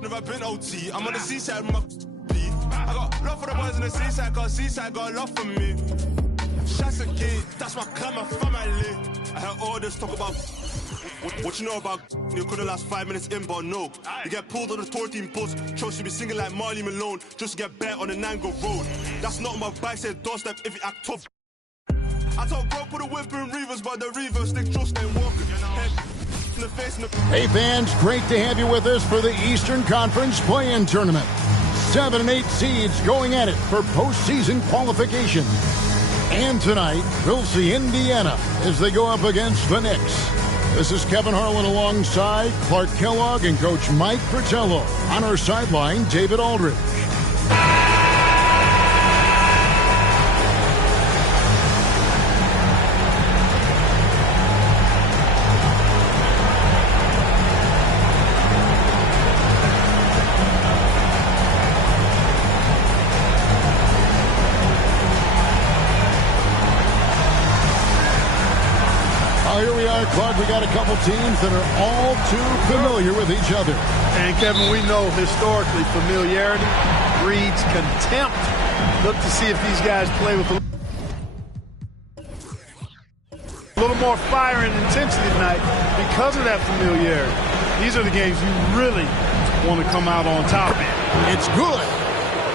never been OT. I'm on the seaside with my beef. I got love for the boys on the seaside, cause seaside got love for me. Shots a gate, that's my clan, my family. I heard all this talk about what you know about. You couldn't last 5 minutes in, but no. You get pulled on the tour team bus, chose to be singing like Marley Malone, just to get bet on the Nango road. That's not on my bike, said doorstep if you act tough. I told bro put a whip in Reavers, but the Reavers stick just ain't walking. In the face, in the... Hey fans, great to have you with us for the Eastern Conference Play-In Tournament. 7 and 8 seeds going at it for postseason qualification. And tonight, we'll see Indiana as they go up against the Knicks. This is Kevin Harlan alongside Clark Kellogg and Coach Mike Fratello. On our sideline, David Aldridge. Here we are, Clark. We got a couple teams that are all too familiar with each other. And, Kevin, we know historically familiarity breeds contempt. Look to see if these guys play with a little more fire and intensity tonight because of that familiarity. These are the games you really want to come out on top in. It's good.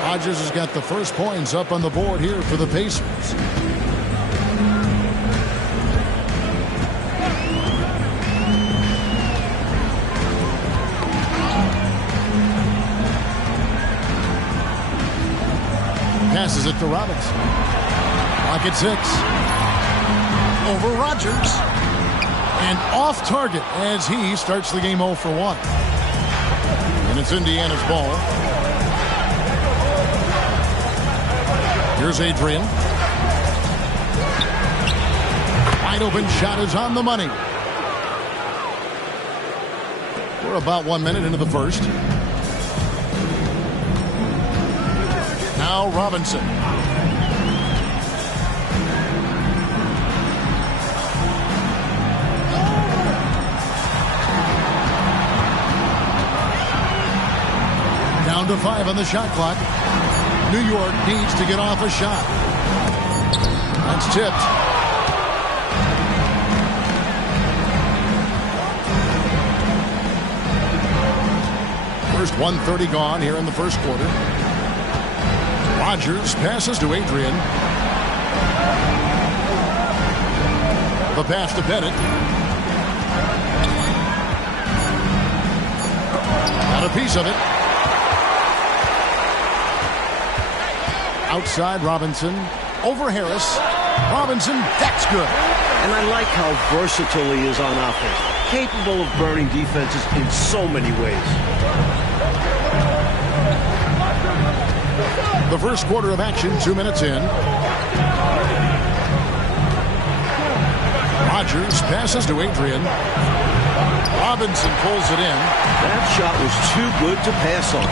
Rodgers has got the first points up on the board here for the Pacers. Passes it to Robinson. Clock at 6. Over Rodgers. And off target as he starts the game 0 for 1. And it's Indiana's ball. Here's Adrian. Wide open shot is on the money. We're about 1 minute into the first. Now Robinson. Down to 5 on the shot clock. New York needs to get off a shot. That's tipped. First 1:30 gone here in the first quarter. Rodgers passes to Adrian. The pass to Bennett. Got a piece of it. Outside Robinson. Over Harris. Robinson, that's good. And I like how versatile he is on offense. Capable of burning defenses in so many ways. The first quarter of action, 2 minutes in. Rodgers passes to Adrian. Robinson pulls it in. That shot was too good to pass on.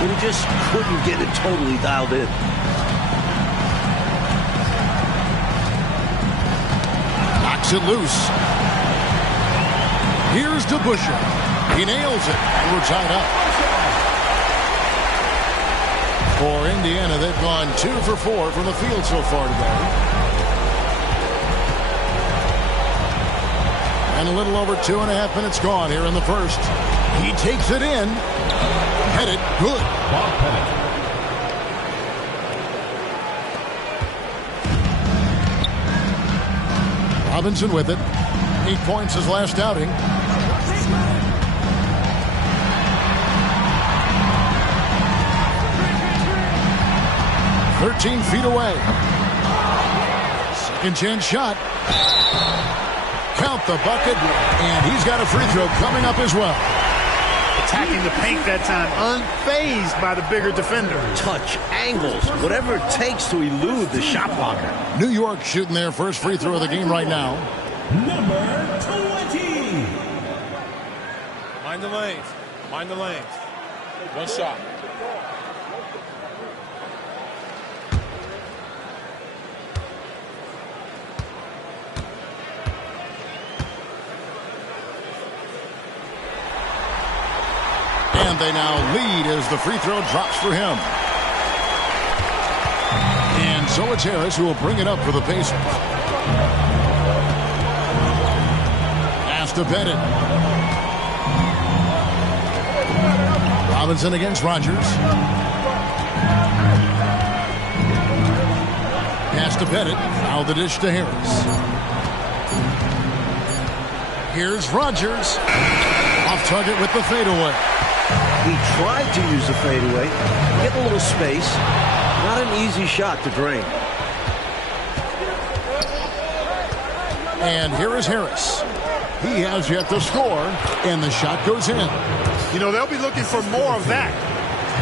But he just couldn't get it totally dialed in. Knocks it loose. Here's DeBusschere. He nails it. And we're tied up. For Indiana, they've gone 2 for 4 from the field so far today. And a little over 2.5 minutes gone here in the first. He takes it in. Headed good. Robinson with it. 8 points his last outing. "13 feet away. Second chance shot. Count the bucket, and he's got a free throw coming up as well. Attacking the paint that time, unfazed by the bigger defender. Touch, angles, whatever it takes to elude the shot blocker. New York shooting their first free throw of the game right now. Number 20. Mind the lanes. Mind the lanes. One shot. And they now lead as the free throw drops for him. And so it's Harris who will bring it up for the Pacers. Pass to Bennett. Robinson against Rogers. Pass to Bennett. Now the dish to Harris. Here's Rogers. Off target with the fadeaway. He tried to use the fadeaway. Get a little space. Not an easy shot to drain. And here is Harris. He has yet to score, and the shot goes in. You know, they'll be looking for more of that.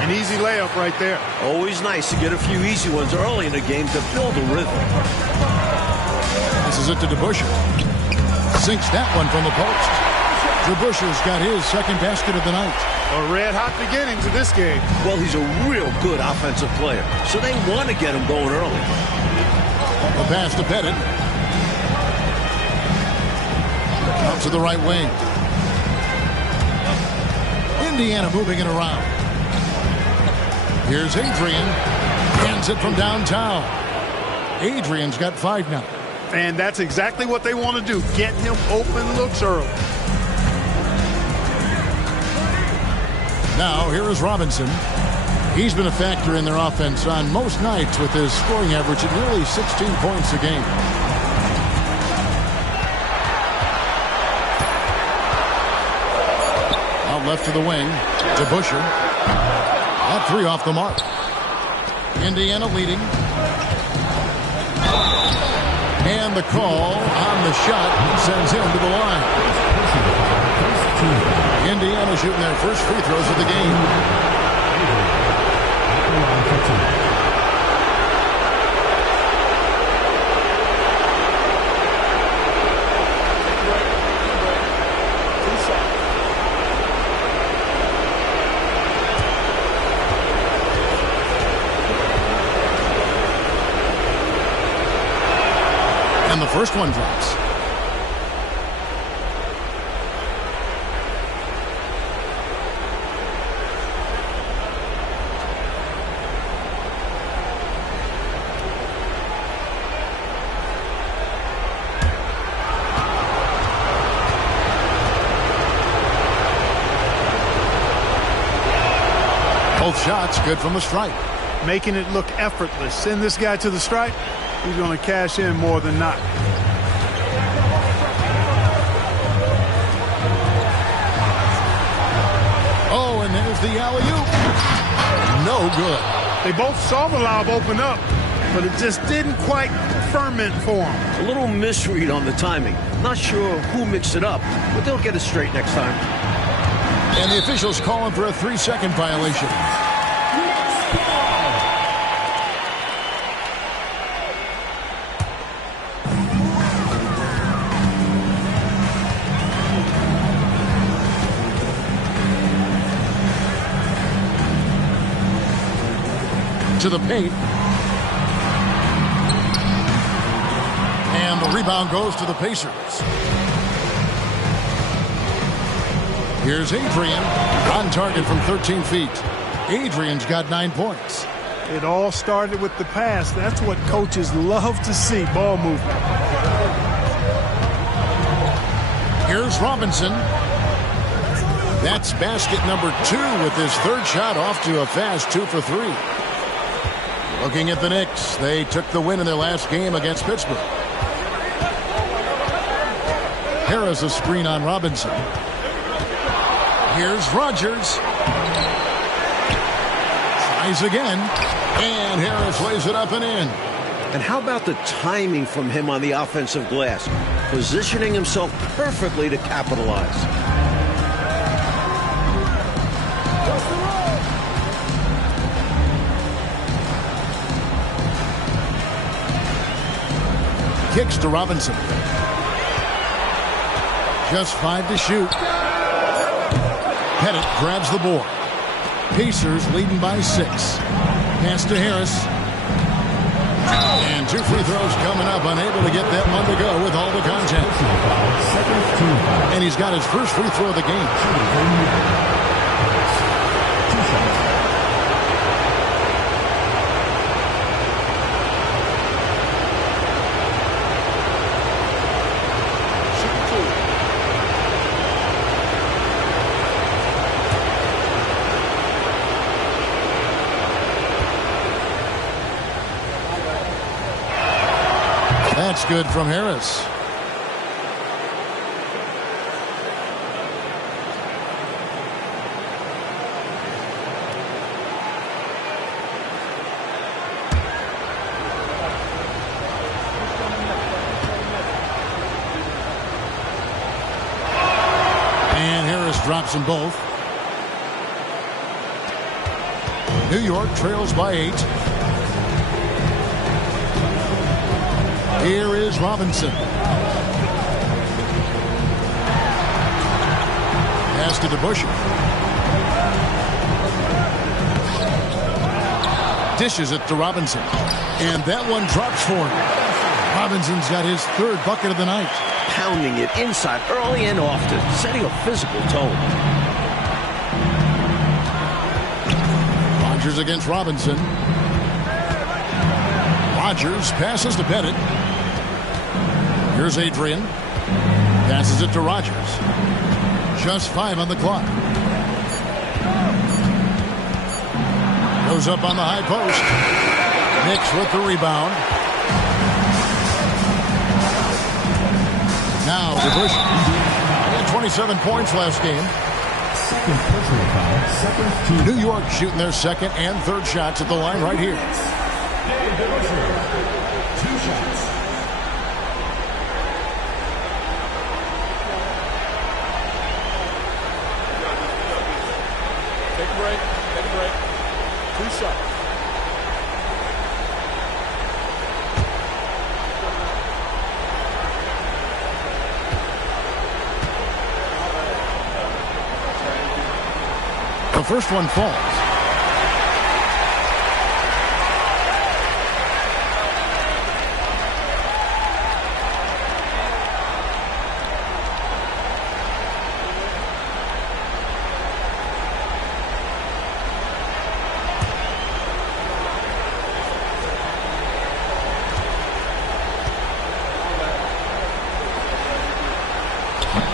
An easy layup right there. Always nice to get a few easy ones early in the game to build a rhythm. This is it to DeBusschere. Sinks that one from the post. DeBusschere's got his second basket of the night. A red-hot beginning to this game. Well, he's a real good offensive player, so they want to get him going early. A pass to Bennett. Out to the right wing. Indiana moving it around. Here's Adrian. Hands it from downtown. Adrian's got 5 now. And that's exactly what they want to do. Get him open looks early. Now, here is Robinson. He's been a factor in their offense on most nights with his scoring average at nearly 16 points a game. Out left to the wing. DeBusschere. That 3 off the mark. Indiana leading. And the call on the shot sends him to the line. Indiana shooting their first free throws of the game. And the first one drops. Both shots good from the stripe. Making it look effortless. Send this guy to the stripe. He's going to cash in more than not. Oh, and there's the alley-oop. No good. They both saw the lob open up, but it just didn't quite ferment for them. A little misread on the timing. Not sure who mixed it up, but they'll get it straight next time. And the officials calling for a 3-second violation. To the paint. And the rebound goes to the Pacers. Here's Adrian on target from 13 feet. Adrian's got 9 points. It all started with the pass. That's what coaches love to see, ball movement. Here's Robinson. That's basket number 2 with his third shot off to a fast 2 for 3. Looking at the Knicks, they took the win in their last game against Pittsburgh. Harris a screen on Robinson. Here's Rogers. Tries again. And Harris lays it up and in. And how about the timing from him on the offensive glass? Positioning himself perfectly to capitalize. Kicks to Robinson. Just 5 to shoot. Pettit grabs the board. Pacers leading by 6. Pass to Harris. And 2 free throws coming up. Unable to get that one to go with all the contact. And he's got his first free throw of the game. That's good from Harris. And Harris drops them both. New York trails by 8. Here is Robinson. Pass to DeBusschere. Dishes it to Robinson. And that one drops for him. Robinson's got his 3rd bucket of the night. Pounding it inside early and often, setting a physical tone. Rodgers against Robinson. Rodgers passes to Bennett. Here's Adrian. Passes it to Rodgers. Just 5 on the clock. Goes up on the high post. Knicks with the rebound. Now DeBusschere. He had 27 points last game. Second personal foul. New York shooting their 2nd and 3rd shots at the line right here. 2 shots. Take a break. Take a break. 2 shots. The first one falls.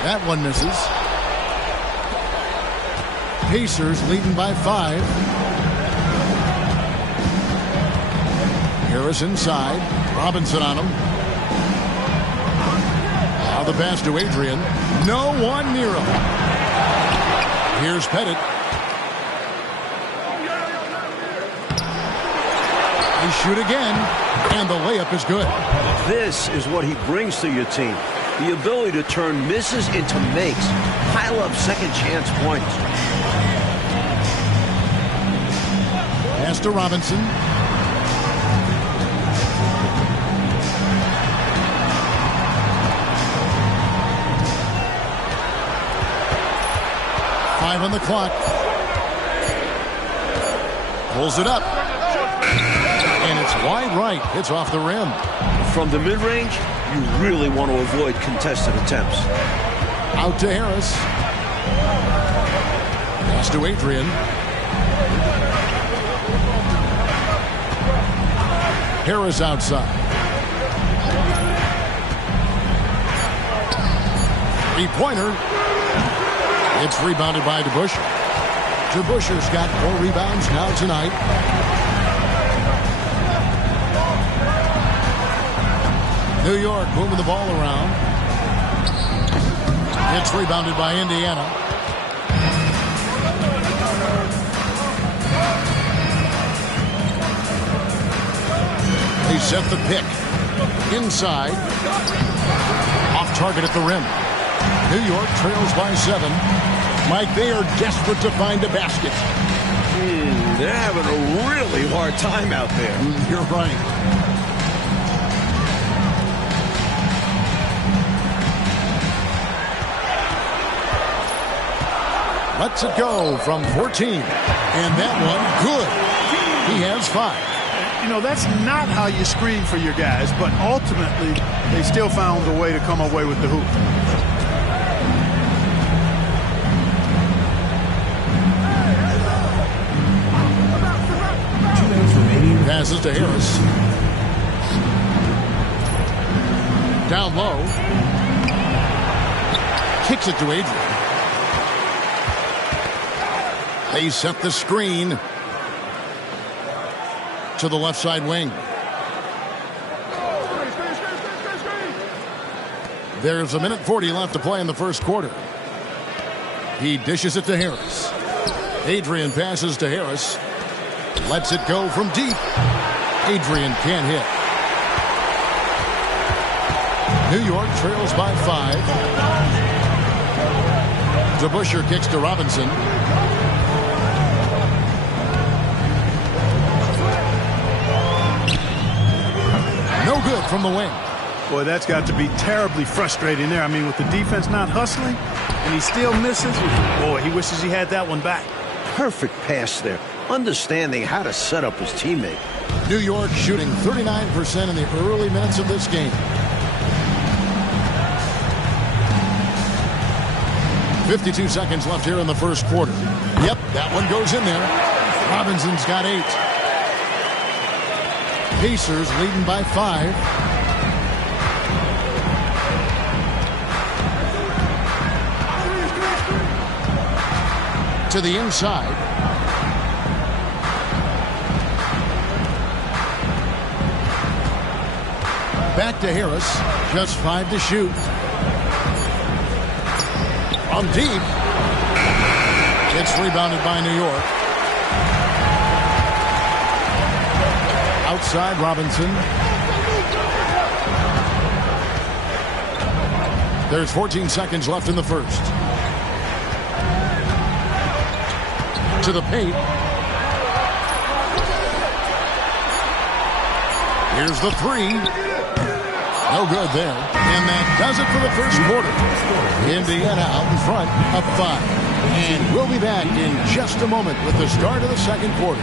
That one misses. Pacers leading by 5. Harris inside. Robinson on him. Now the pass to Adrian. No one near him. Here's Pettit. They shoot again, and the layup is good. This is what he brings to your team. The ability to turn misses into makes. Pile up second chance points. Pass to Robinson. Five on the clock. Pulls it up. And it's wide right. It's off the rim. From the mid-range, you really want to avoid contested attempts. Out to Harris. Pass to Adrian. Harris outside. Three-pointer. It's rebounded by DeBusschere. DeBusschere's got 4 rebounds now tonight. New York moving the ball around. It's rebounded by Indiana. They set the pick. Inside. Off target at the rim. New York trails by 7. Mike, they are desperate to find a basket. They're having a really hard time out there. You're right. Lets it go from 14. And that one, good. He has 5. You know, that's not how you screen for your guys, but ultimately, they still found a way to come away with the hoop. Passes to Harris. Down low. Kicks it to Adrian. They set the screen to the left side wing. There's 1:40 left to play in the first quarter. He dishes it to Harris. Adrian passes to Harris. Lets it go from deep. Adrian can't hit. New York trails by 5. DeBusschere kicks to Robinson. No good from the wing. Boy, that's got to be terribly frustrating there. I mean, with the defense not hustling, and he still misses. Boy, he wishes he had that one back. Perfect pass there, understanding how to set up his teammate. New York shooting 39% in the early minutes of this game. 52 seconds left here in the first quarter. Yep, that one goes in there. Robinson's got 8. Pacers leading by 5. To the inside. Back to Harris. Just 5 to shoot. From deep. It's rebounded by New York. Outside Robinson. There's 14 seconds left in the first. To the paint. Here's the 3. No good there. And that does it for the first quarter. Indiana out in front, up 5. And we'll be back in just a moment with the start of the second quarter.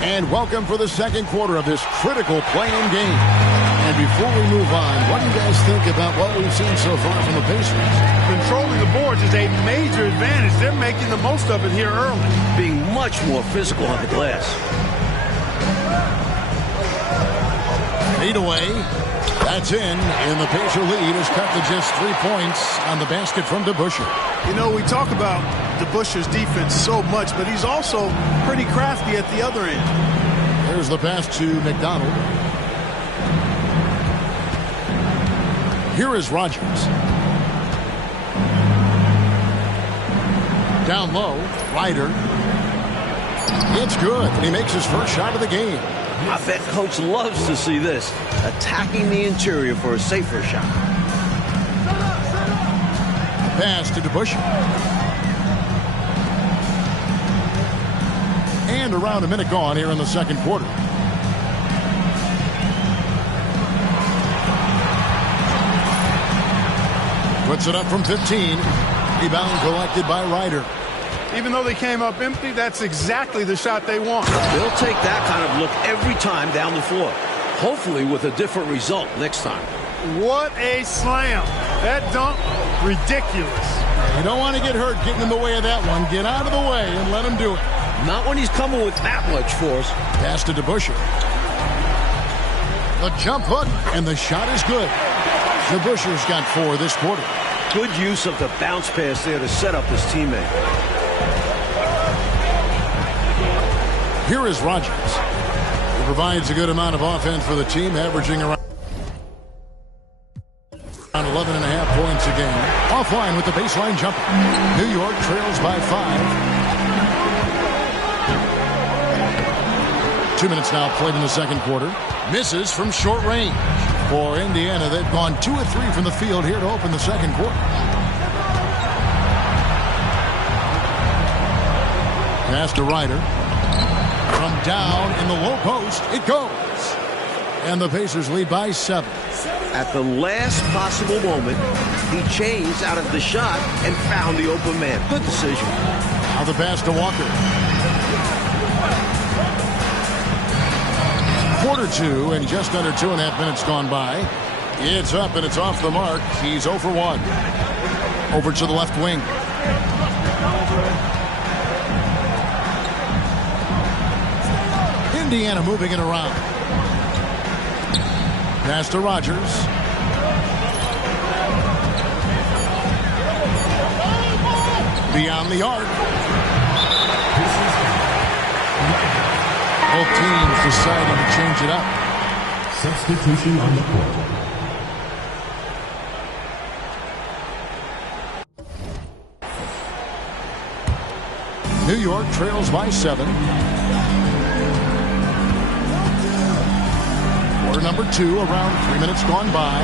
And welcome for the second quarter of this critical play-in game. And before we move on, what do you guys think about what we've seen so far from the Pacers? Controlling the boards is a major advantage. They're making the most of it here early. Being much more physical on the glass. Fade away. That's in. And the Pacer lead is cut to just 3 points on the basket from DeBusschere. You know, we talk about DeBusschere's defense so much, but he's also pretty crafty at the other end. There's the pass to McDonald. Here is Rogers. Down low, Ryder. It's good, and he makes his first shot of the game. I bet Coach loves to see this. Attacking the interior for a safer shot. Pass to DeBusschere. And around a minute gone here in the second quarter. Puts it up from 15. Rebound collected by Ryder. Even though they came up empty, that's exactly the shot they want. They'll take that kind of look every time down the floor. Hopefully with a different result next time. What a slam. That dunk, ridiculous. You don't want to get hurt getting in the way of that one. Get out of the way and let him do it. Not when he's coming with that much force. Pass to DeBusschere. The jump hook, and the shot is good. DeBusschere's got 4 this quarter. Good use of the bounce pass there to set up his teammate. Here is Rogers. He provides a good amount of offense for the team, averaging around 11.5 points a game. Offline with the baseline jumper. New York trails by 5. 2 minutes now played in the second quarter. Misses from short range. For Indiana, they've gone 2 of 3 from the field here to open the second quarter. Pass to Ryder. From down in the low post, it goes. And the Pacers lead by 7. At the last possible moment, he changed out of the shot and found the open man. Good decision. Now the pass to Walker. 2, and just under 2.5 minutes gone by. It's up and it's off the mark. He's 0 for 1. Over to the left wing. Indiana moving it around. Pass to Rogers. Beyond the arc. Both teams deciding to change it up. Substitution on the court. New York trails by 7. Quarter number 2, around 3 minutes gone by.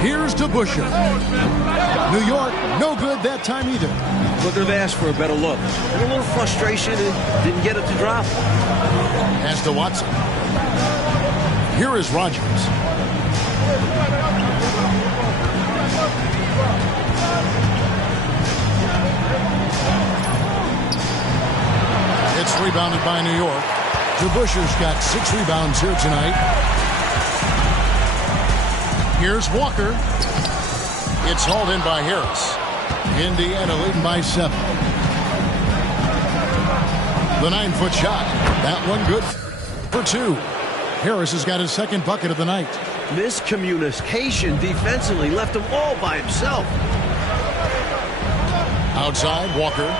Here's to Busher. New York, no good that time either. Couldn't have asked for a better look. And a little frustration and didn't get it to drop. Pass to Watson. Here is Rogers. It's rebounded by New York. DeBuscher's got 6 rebounds here tonight. Here's Walker. It's hauled in by Harris. Indiana leading by 7. The 9-foot shot. That one good for 2. Harris has got his second bucket of the night. Miscommunication defensively left him all by himself. Outside, Walker.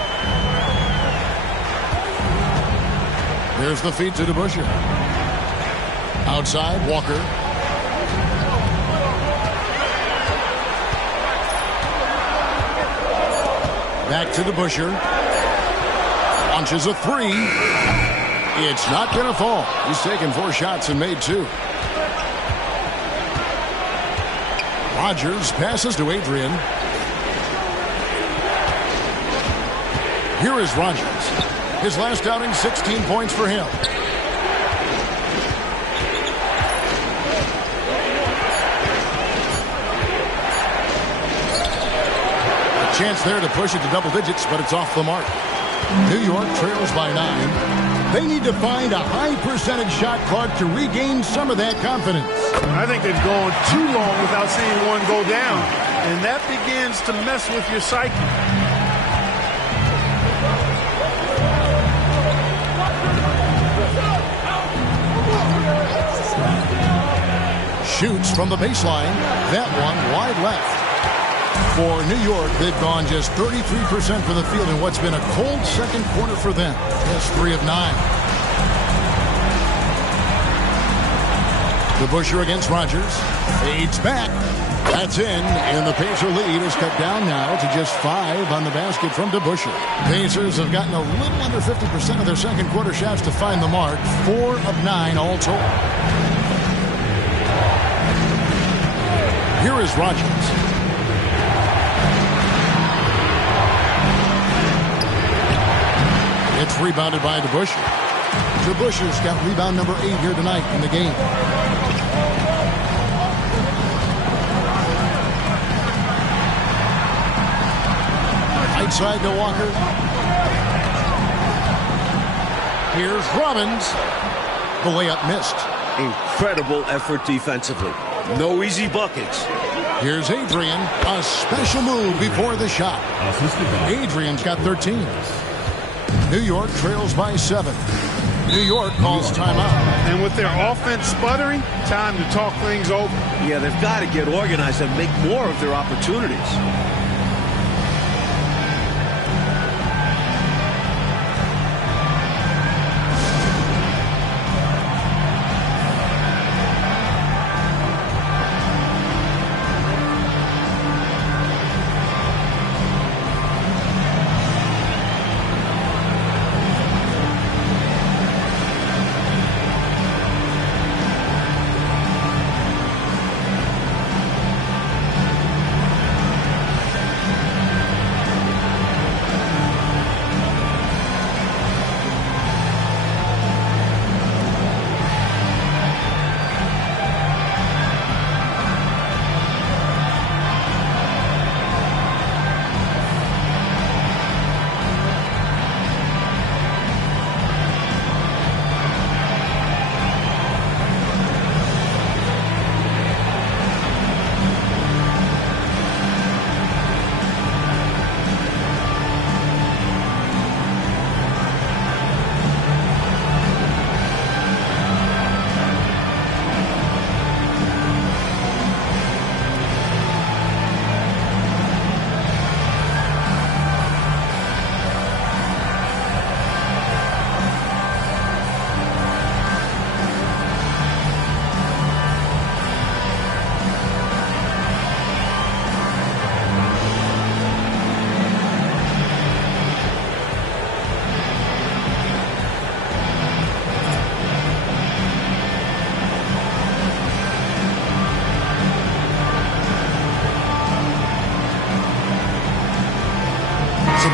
There's the feed to DeBuscher. Outside, Walker. Back to DeBuscher. Launches a 3. It's not going to fall. He's taken 4 shots and made 2. Rogers passes to Adrian. Here is Rogers. His last outing, 16 points for him. A chance there to push it to double digits, but it's off the mark. New York trails by 9. They need to find a high percentage shot clock to regain some of that confidence. I think they've gone too long without seeing one go down, and that begins to mess with your psyche. Shoots from the baseline. That one wide left. For New York, they've gone just 33% from the field in what's been a cold second quarter for them. Just 3 of 9. DeBuscher against Rogers. Fades back. That's in, and the Pacer lead is cut down now to just 5 on the basket from DeBuscher. Pacers have gotten a little under 50% of their second quarter shots to find the mark. 4 of 9 all told. Here is Rogers. It's rebounded by DeBuscher. DeBuscher's got rebound number 8 here tonight in the game. Right side to Walker. Here's Robbins. The layup missed. Incredible effort defensively. No easy buckets. Here's Adrian. A special move before the shot. Adrian's got 13. New York trails by 7. New York calls timeout. And with their offense sputtering, time to talk things over. Yeah, they've got to get organized and make more of their opportunities.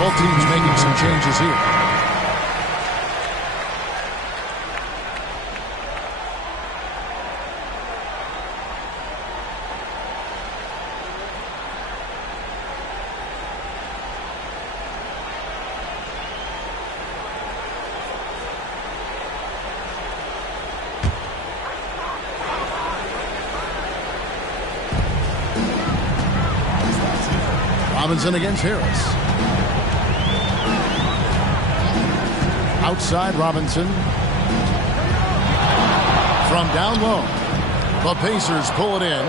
Both teams making some changes here. Robinson against Harris. Outside Robinson. From down low. The Pacers pull it in.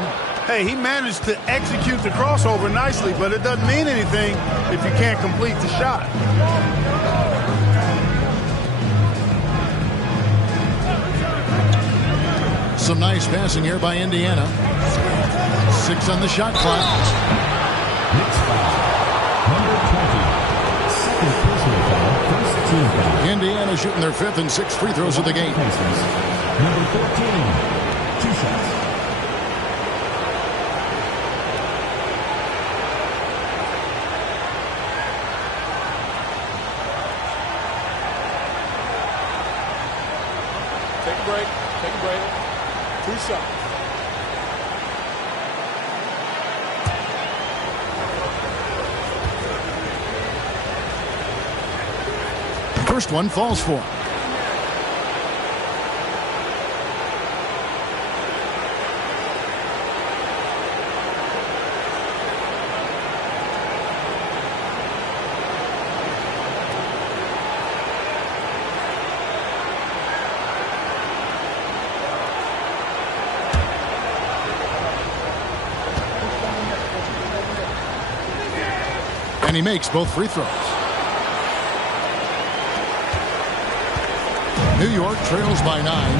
Hey, he managed to execute the crossover nicely, but it doesn't mean anything if you can't complete the shot. Some nice passing here by Indiana. 6 on the shot clock. Knicks foul. Number 20. Second personal foul. First team foul. Indiana shooting their 5th and 6th free throws of the game. Number 14. 2 shots. Take a break. Take a break. 2 shots. First one falls for him. And he makes both free throws. New York trails by 9.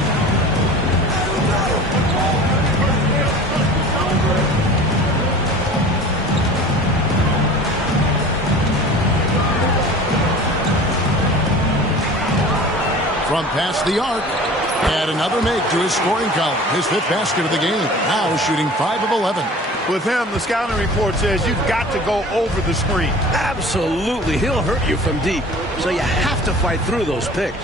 From past the arc. And another make to his scoring column. His 5th basket of the game. Now shooting 5 of 11. With him, the scouting report says you've got to go over the screen. Absolutely. He'll hurt you from deep. So you have to fight through those picks.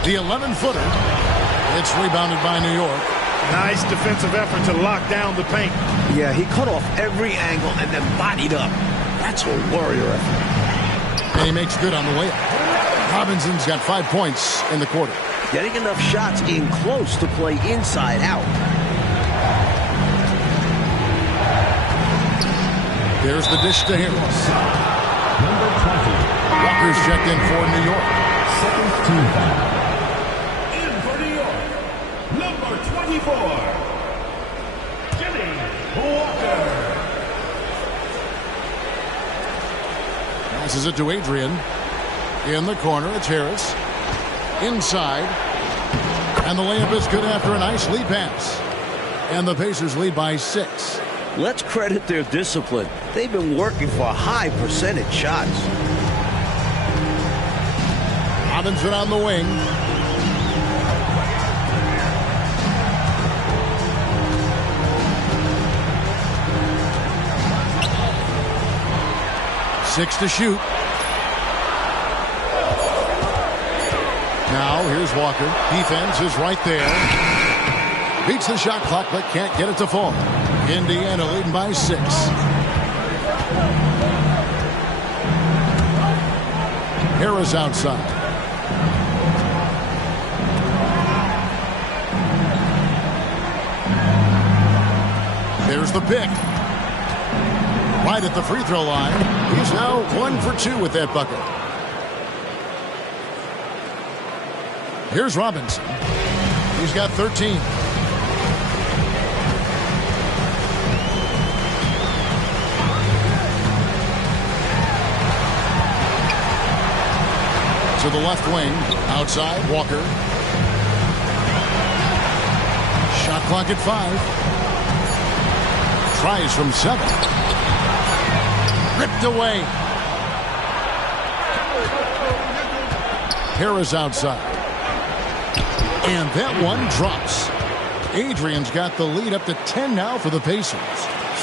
The 11-footer. It's rebounded by New York. Nice defensive effort to lock down the paint. Yeah, he cut off every angle and then bodied up. That's a warrior effort. And he makes good on the layup. Robinson's got 5 points in the quarter. Getting enough shots in close to play inside out. There's the dish to Harris. Number 20. Walker's checked in for New York. Second team foul. In for New York, number 24, Jimmy Walker. Passes it to Adrian. In the corner, it's Harris. Inside. And the layup is good after a nice lead pass. And the Pacers lead by 6. Let's credit their discipline. They've been working for high percentage shots. Robinson on the wing. Six to shoot. Now here's Walker. Defense is right there. Beats the shot clock but can't get it to fall. Indiana leading by 6. Harris outside. There's the pick. Right at the free throw line. He's now 1 for 2 with that bucket. Here's Robinson. He's got 13. To the left wing. Outside, Walker. Shot clock at 5. Tries from 7. Ripped away. Harris outside. And that one drops. Adrian's got the lead up to 10 now for the Pacers.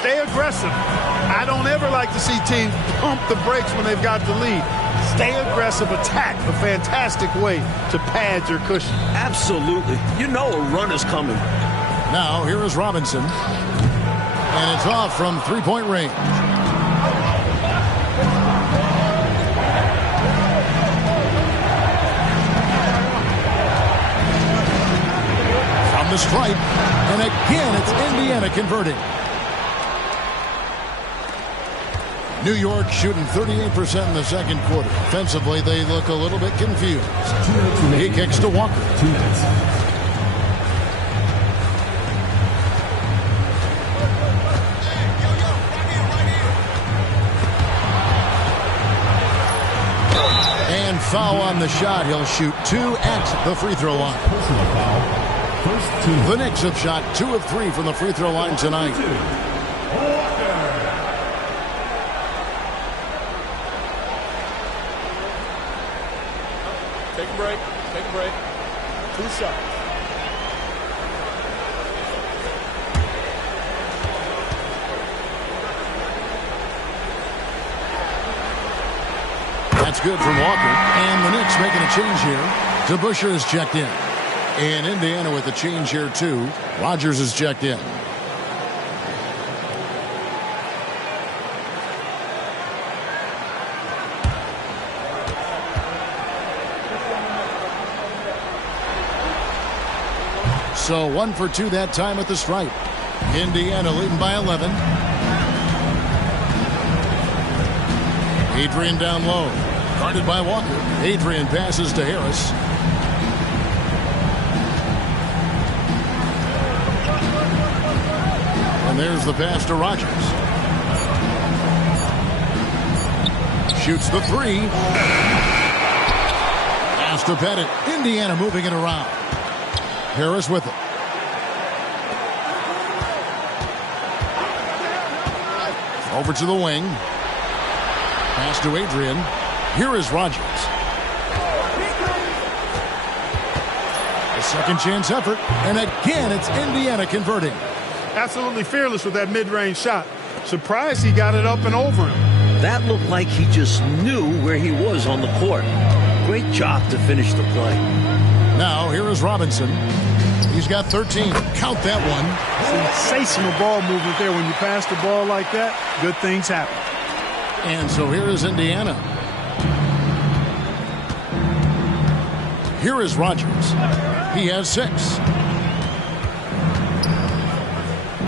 stay aggressive. I don't ever like to see teams pump the brakes when they've got the lead. Stay aggressive, attack, a fantastic way to pad your cushion. Absolutely. You know a run is coming. Now, here is Robinson. And it's off from three-point range. From the stripe. And again, it's Indiana converting. New York shooting 38% in the second quarter. Offensively, they look a little bit confused. He kicks to Walker. 2 minutes. And foul on the shot. He'll shoot 2 at the free throw line. Personal foul. First team. The Knicks have shot 2 of 3 from the free throw line tonight. Take a break. Take a break. 2 shots. That's good from Walker. And the Knicks making a change here. DeBusschere is checked in. And Indiana with a change here, too. Rogers is checked in. So 1 for 2 that time at the stripe. Indiana leading by 11. Adrian down low. Guarded by Walker. Adrian passes to Harris. And there's the pass to Rogers. Shoots the 3. Pass to Pettit. Indiana moving it around. Harris with it. Over to the wing. Pass to Adrian. Here is Rogers. A second chance effort. And again, it's Indiana converting. Absolutely fearless with that mid-range shot. Surprised he got it up and over him. That looked like he just knew where he was on the court. Great job to finish the play. Now, here is Robinson. He's got 13. Count that one. Sensational ball movement there. When you pass the ball like that, good things happen. And so here is Indiana. Here is Rogers. He has 6.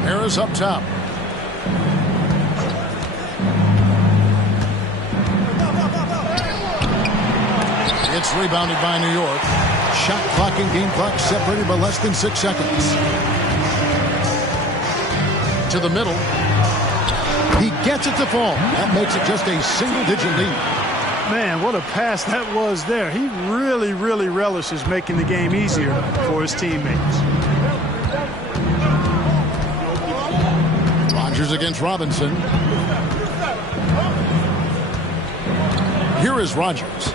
Harris up top. It's rebounded by New York. Shot clock and game clock separated by less than 6 seconds. To the middle. He gets it to fall. That makes it just a single-digit lead. Man, what a pass that was there. He really, really relishes making the game easier for his teammates. Rogers against Robinson. Here is Rogers.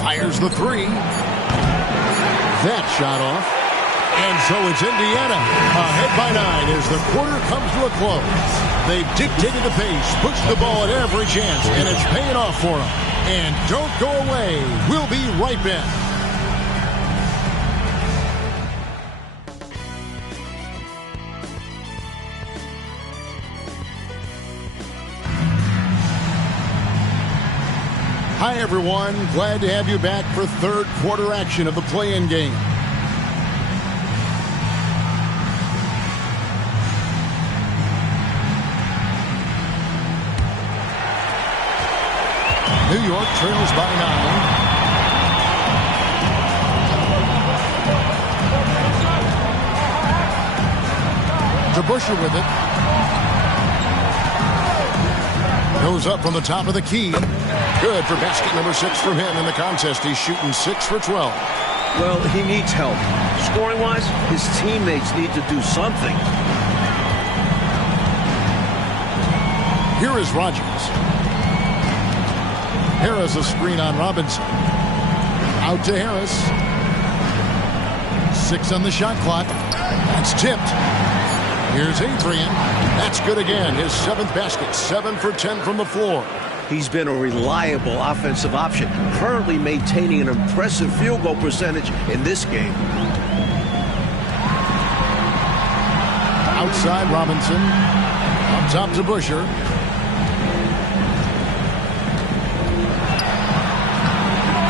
Fires the 3. That shot off. And so it's Indiana ahead by 9 as the quarter comes to a close. They've dictated the pace, pushed the ball at every chance, and it's paying off for them. And don't go away. We'll be right back. Hi, everyone. Glad to have you back for third quarter action of the play-in game. New York trails by 9. DeBusschere with it. Goes up from the top of the key. Good for basket number 6 from him in the contest. He's shooting 6 for 12. Well, he needs help. Scoring-wise, his teammates need to do something. Here is Rogers. Harris a screen on Robinson. Out to Harris. 6 on the shot clock. That's tipped. Here's Adrian. That's good again. His 7th basket. 7 for 10 from the floor. He's been a reliable offensive option, currently maintaining an impressive field goal percentage in this game. Outside Robinson. Up top to Busher.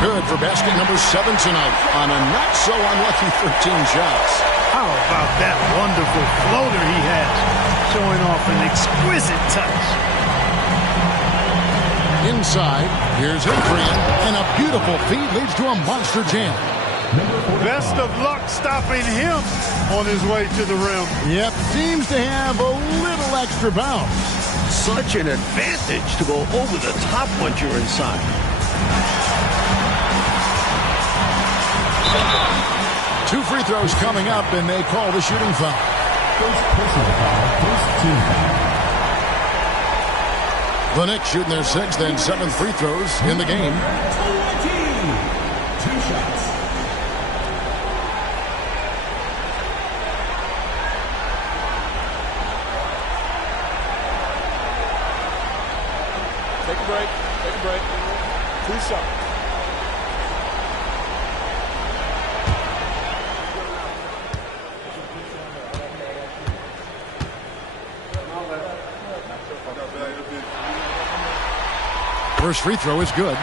Good for basket number 7 tonight on a not-so-unlucky 13 shots. How about that wonderful floater he has, showing off an exquisite touch. Inside, here's Adrian, and a beautiful feed leads to a monster jam. Best of luck stopping him on his way to the rim. Yep, seems to have a little extra bounce. Such an advantage to go over the top once you're inside. Two free throws coming up, and they call the shooting foul. First personal foul, first team foul. The Knicks shooting their 6th and 7th free throws in the game. 2 shots. Take a break. Take a break. 2 shots. First free throw is good.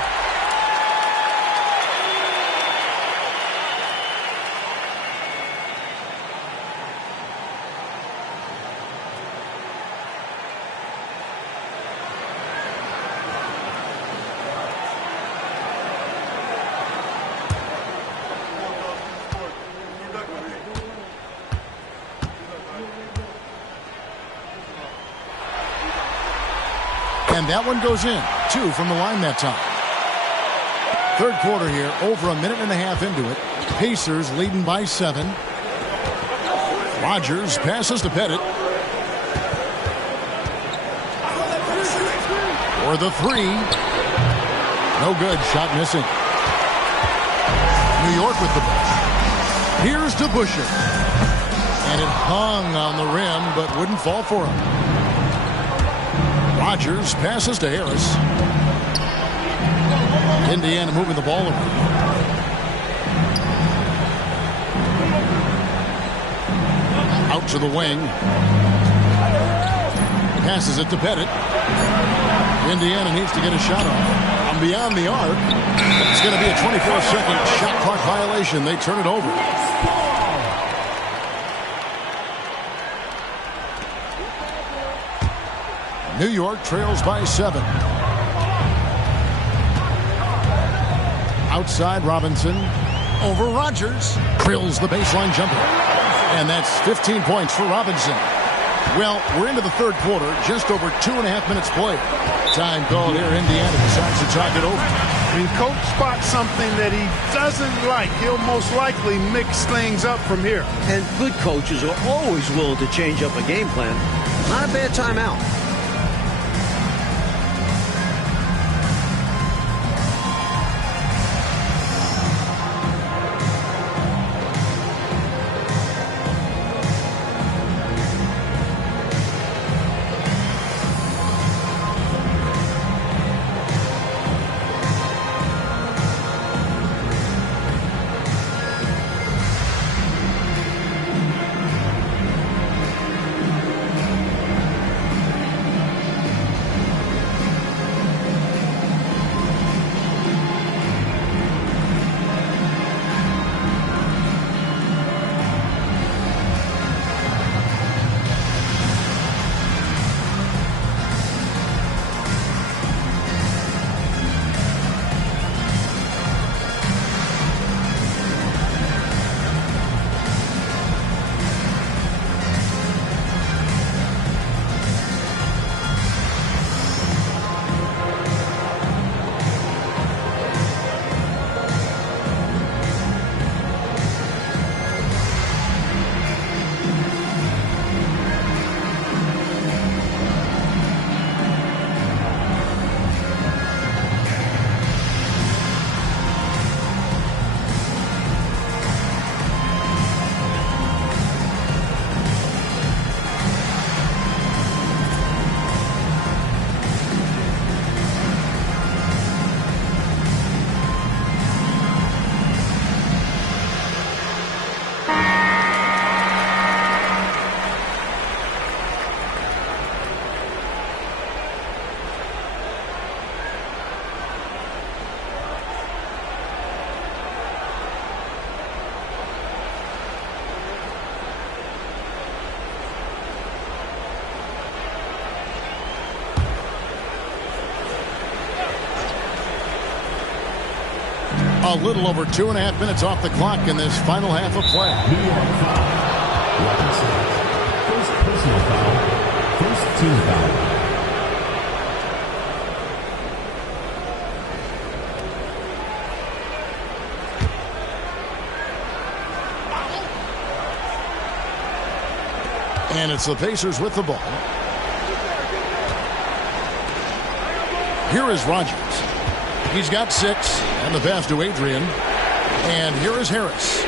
And that one goes in. 2 from the line that time. Third quarter here, over a minute and a half into it. Pacers leading by 7. Rogers passes to Pettit. For the 3. No good. Shot missing. New York with the ball. Here's to Busher. And it hung on the rim, but wouldn't fall for him. Rogers passes to Harris. Indiana moving the ball around. Out to the wing. Passes it to Pettit. Indiana needs to get a shot off. From beyond the arc. It's going to be a 24-second shot clock violation. They turn it over. New York trails by 7. Outside Robinson. Over Rogers. Drills the baseline jumper. And that's 15 points for Robinson. Well, we're into the third quarter. Just over 2.5 minutes played. Time called here. Indiana decides to talk it over. When coach spots something that he doesn't like, he'll most likely mix things up from here. And good coaches are always willing to change up a game plan. Not a bad timeout. A little over 2.5 minutes off the clock in this final half of play. New York foul. Robinson. First personal foul. First team foul. And it's the Pacers with the ball. Here is Rogers. He's got 6, and the pass to Adrian. And here is Harris.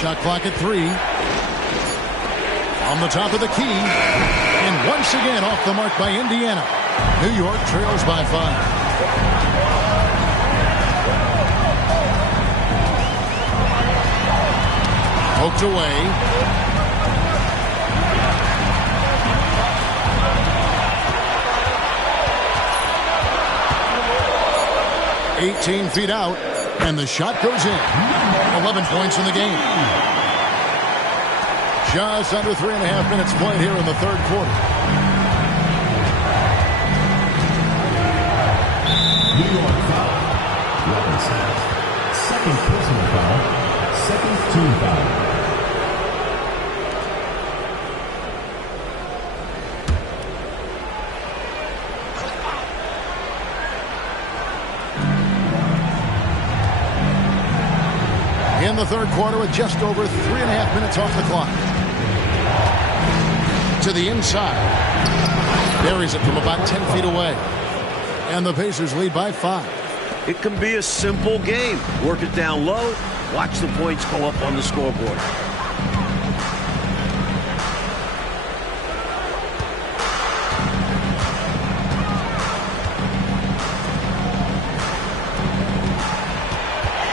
Shot clock at 3. On the top of the key. And once again off the mark by Indiana. New York trails by 5. Poked away. $18 feet out, and the shot goes in. 11 points in the game. Just under 3.5 minutes played here in the third quarter. New York foul. Robinson. Second personal foul. Second team foul. In the third quarter with just over 3.5 minutes off the clock. To the inside. Buries it from about 10 feet away. And the Pacers lead by 5. It can be a simple game. Work it down low. Watch the points go up on the scoreboard.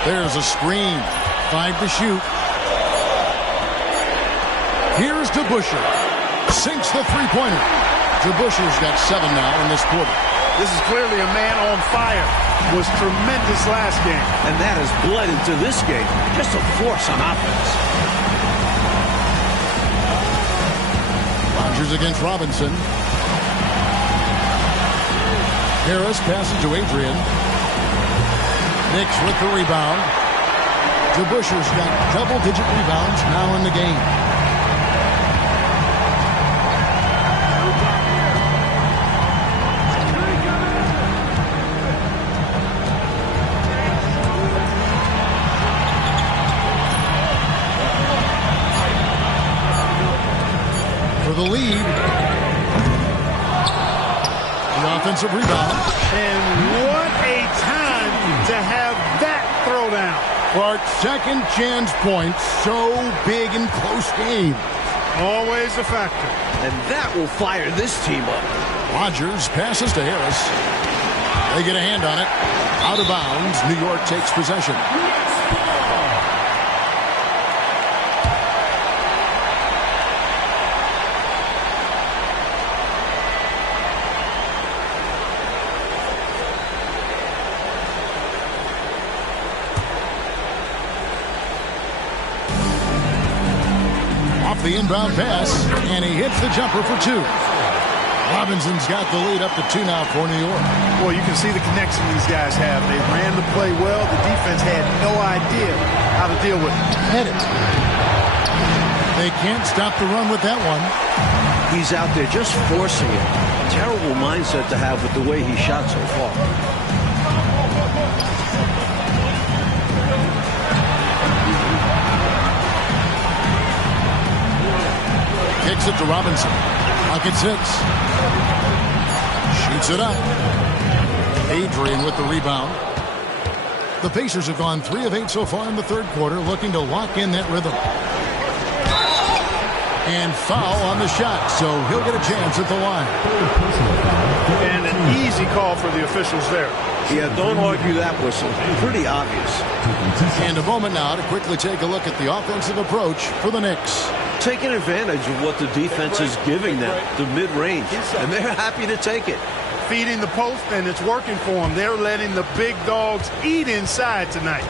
There's a screen. 5 to shoot. Here's DeBusschere. Sinks the three-pointer. DeBusschere's got 7 now in this quarter. This is clearly a man on fire. Was tremendous last game. And that has bled into this game. Just a force on offense. Rogers against Robinson. Harris passes to Adrian. Knicks with the rebound. DeBusschere's got double-digit rebounds now in the game. For the lead. The offensive rebound. And what a time to have that throwdown. Clark, second chance points, so big in close game. Always a factor. And that will fire this team up. Rogers passes to Harris. They get a hand on it. Out of bounds. New York takes possession. The inbound pass, and he hits the jumper for 2. Robinson's got the lead up to 2 now for New York. Well, you can see the connection these guys have. They ran the play well. The defense had no idea how to deal with it. Hit it. They can't stop the run with that one. He's out there just forcing it. Terrible mindset to have with the way he shot so far. Kicks it to Robinson. Clock at 6. Shoots it up. Adrian with the rebound. The Pacers have gone 3 of 8 so far in the third quarter, looking to lock in that rhythm. And foul on the shot, so he'll get a chance at the line. And an easy call for the officials there. Yeah, don't argue that whistle. Pretty obvious. And a moment now to quickly take a look at the offensive approach for the Knicks. Taking advantage of what the defense is giving them, the mid-range, and they're happy to take it. Feeding the post, and it's working for them. They're letting the big dogs eat inside tonight.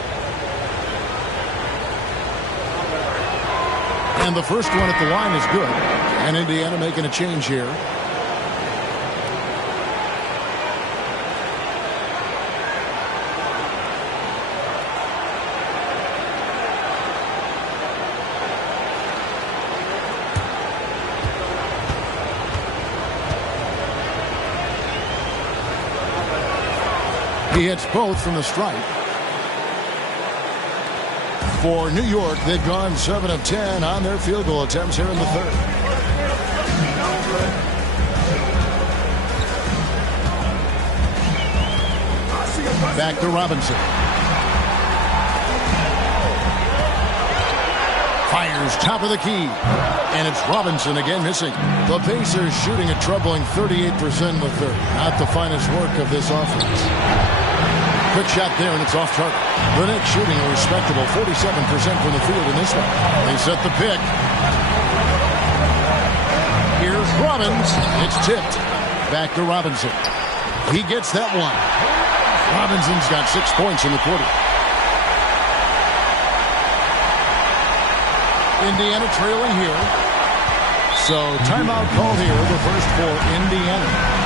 And the first one at the line is good. And Indiana making a change here. He hits both from the stripe. For New York, they've gone 7 of 10 on their field goal attempts here in the third. Back to Robinson. Fires top of the key. And it's Robinson again missing. The Pacers shooting a troubling 38% in the third. Not the finest work of this offense. Quick shot there, and it's off target. The Knicks shooting a respectable 47% from the field in this one. They set the pick. Here's Robbins. It's tipped. Back to Robinson. He gets that one. Robinson's got 6 points in the quarter. Indiana trailing here. So timeout called here, the first for Indiana.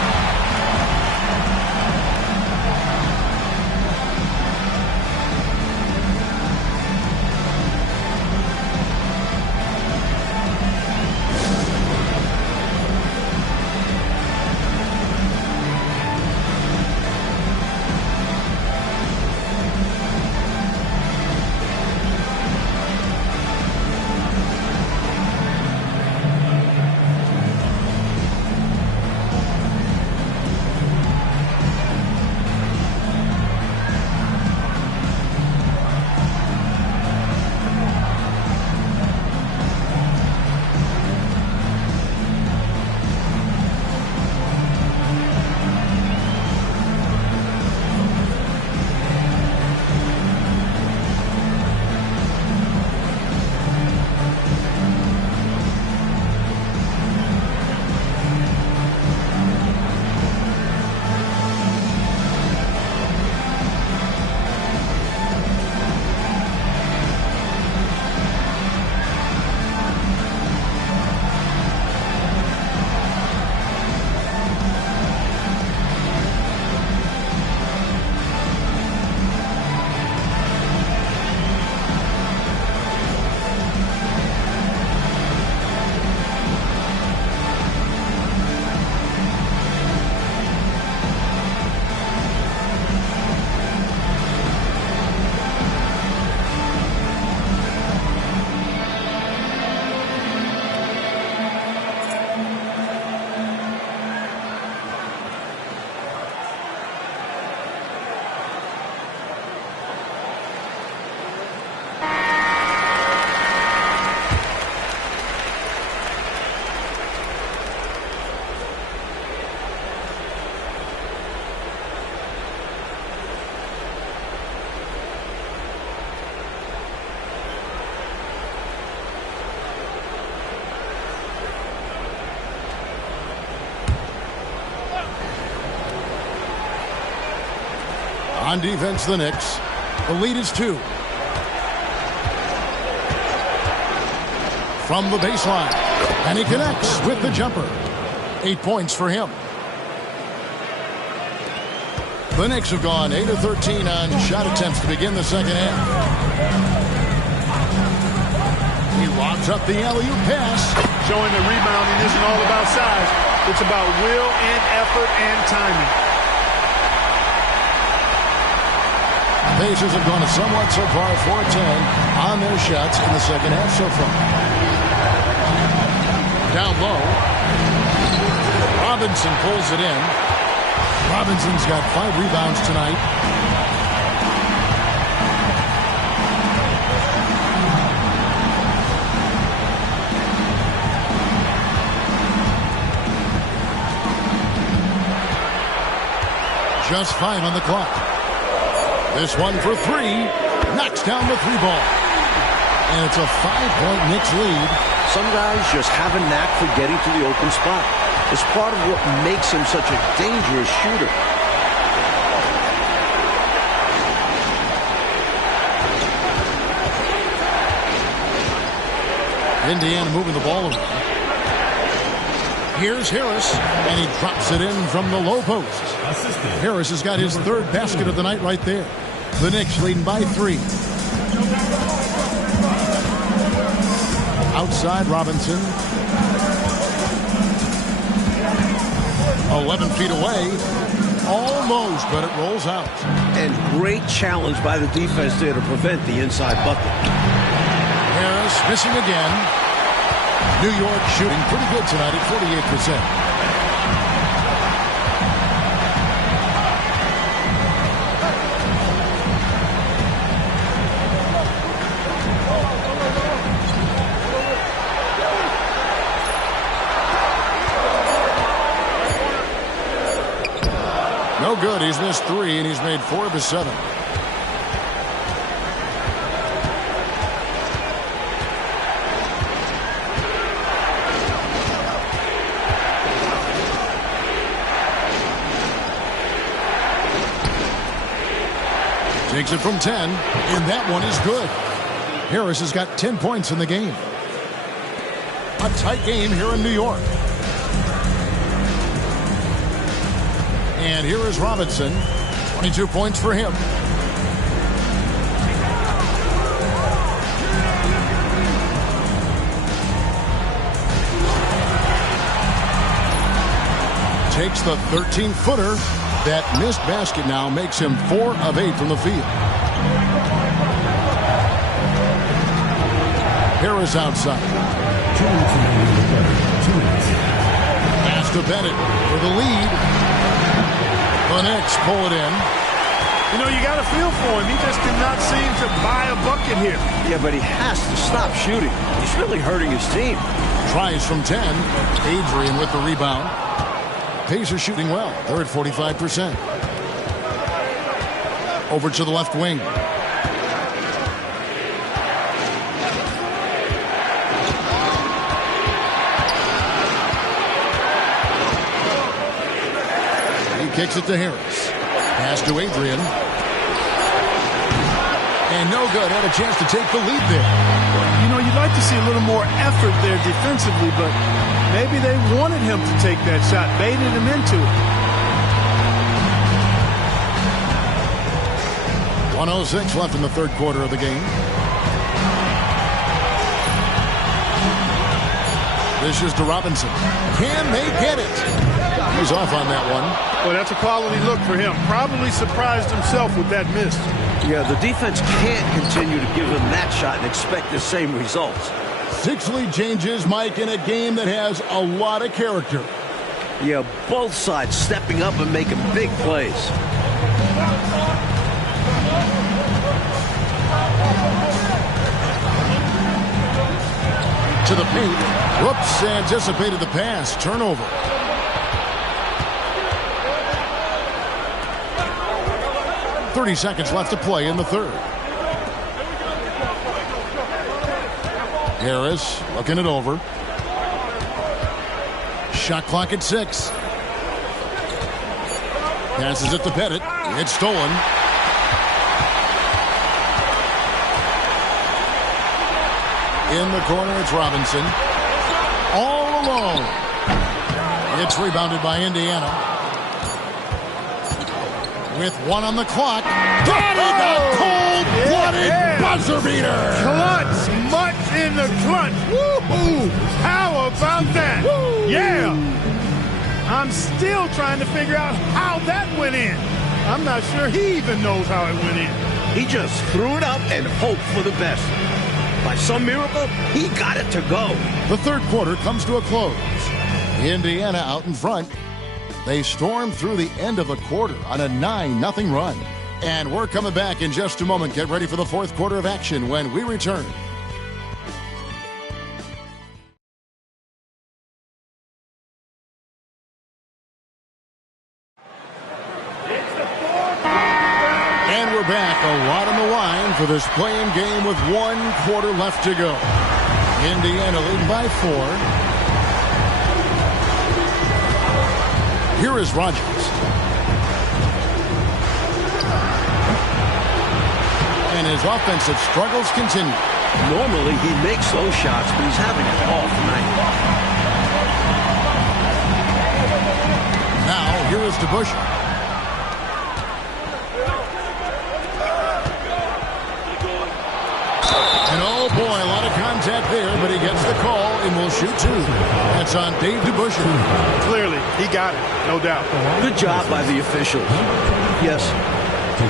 On defense, the Knicks. The lead is 2. From the baseline. And he connects with the jumper. 8 points for him. The Knicks have gone 8 of 13 on shot attempts to begin the second half. He lobs up the alley-oop pass. Showing that rebounding isn't all about size. It's about will and effort and timing. Pacers have gone somewhat so far 4-10 on their shots in the second half so far. Down low. Robinson pulls it in. Robinson's got 5 rebounds tonight. Just 5 on the clock. This one for 3. Knocks down the 3-ball. And it's a 5-point Knicks lead. Some guys just have a knack for getting to the open spot. It's part of what makes him such a dangerous shooter. Indiana moving the ball around. Here's Harris, and he drops it in from the low post. Harris has got his 3rd basket of the night right there. The Knicks leading by 3. Outside Robinson. 11 feet away. Almost, but it rolls out. And great challenge by the defense there to prevent the inside bucket. Harris missing again. New York shooting pretty good tonight at 48%. No good. He's missed 3, and he's made 4 of his 7. Takes it from 10, and that one is good. Harris has got 10 points in the game. A tight game here in New York. And here is Robinson. 22 points for him. Takes the 13-footer. That missed basket now makes him 4 of 8 from the field. Harris outside. Pass to Bennett for the lead. The Knicks pull it in. You know, you got to feel for him. He just cannot seem to buy a bucket here. Yeah, but he has to stop shooting. He's really hurting his team. Tries from 10. Adrian with the rebound. Pacers shooting well. They're at 45%. Over to the left wing. Kicks it to Harris. Pass to Adrian. And no good. Had a chance to take the lead there. You know, you'd like to see a little more effort there defensively, but maybe they wanted him to take that shot, baited him into it. 1:06 left in the third quarter of the game. This is to Robinson. Can they get it? He's off on that one. Well, that's a quality look for him. Probably surprised himself with that miss. Yeah, the defense can't continue to give him that shot and expect the same results. 6 lead changes, Mike, in a game that has a lot of character. Yeah, both sides stepping up and making big plays. To the paint. Whoops, anticipated the pass. Turnover. .30 seconds left to play in the third. Harris looking it over. Shot clock at 6. Passes it to Pettit. It's stolen. In the corner, it's Robinson. All alone. It's rebounded by Indiana. With 1 on the clock. Got it! A cold-blooded buzzer beater! Clutch! Much in the clutch! Woo-hoo! How about that? Woo! Yeah! I'm still trying to figure out how that went in. I'm not sure he even knows how it went in. He just threw it up and hoped for the best. By some miracle, he got it to go. The third quarter comes to a close. Indiana out in front. They stormed through the end of the quarter on a 9-0 run. And we're coming back in just a moment. Get ready for the fourth quarter of action when we return. And we're back. A lot on the line for this play-in game with 1 quarter left to go. Indiana leading by 4. Here is Rogers. And his offensive struggles continue. Normally he makes those shots, but he's having a ball tonight. Now here is DeBusschere. And oh boy, a lot of contact there, but he gets the call and will shoot 2. That's on Dave DeBusschere. He got it, no doubt. Good job by the officials. Yes,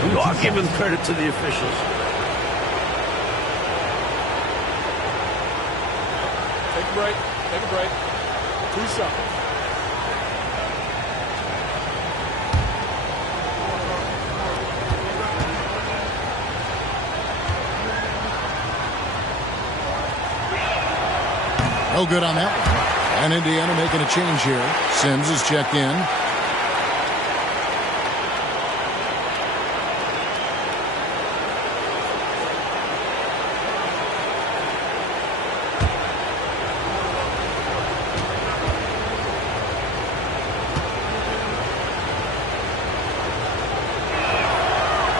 we are giving credit to the officials. Take a break. Take a break. 2 shots. No good on that one. And Indiana making a change here. Sims is checked in.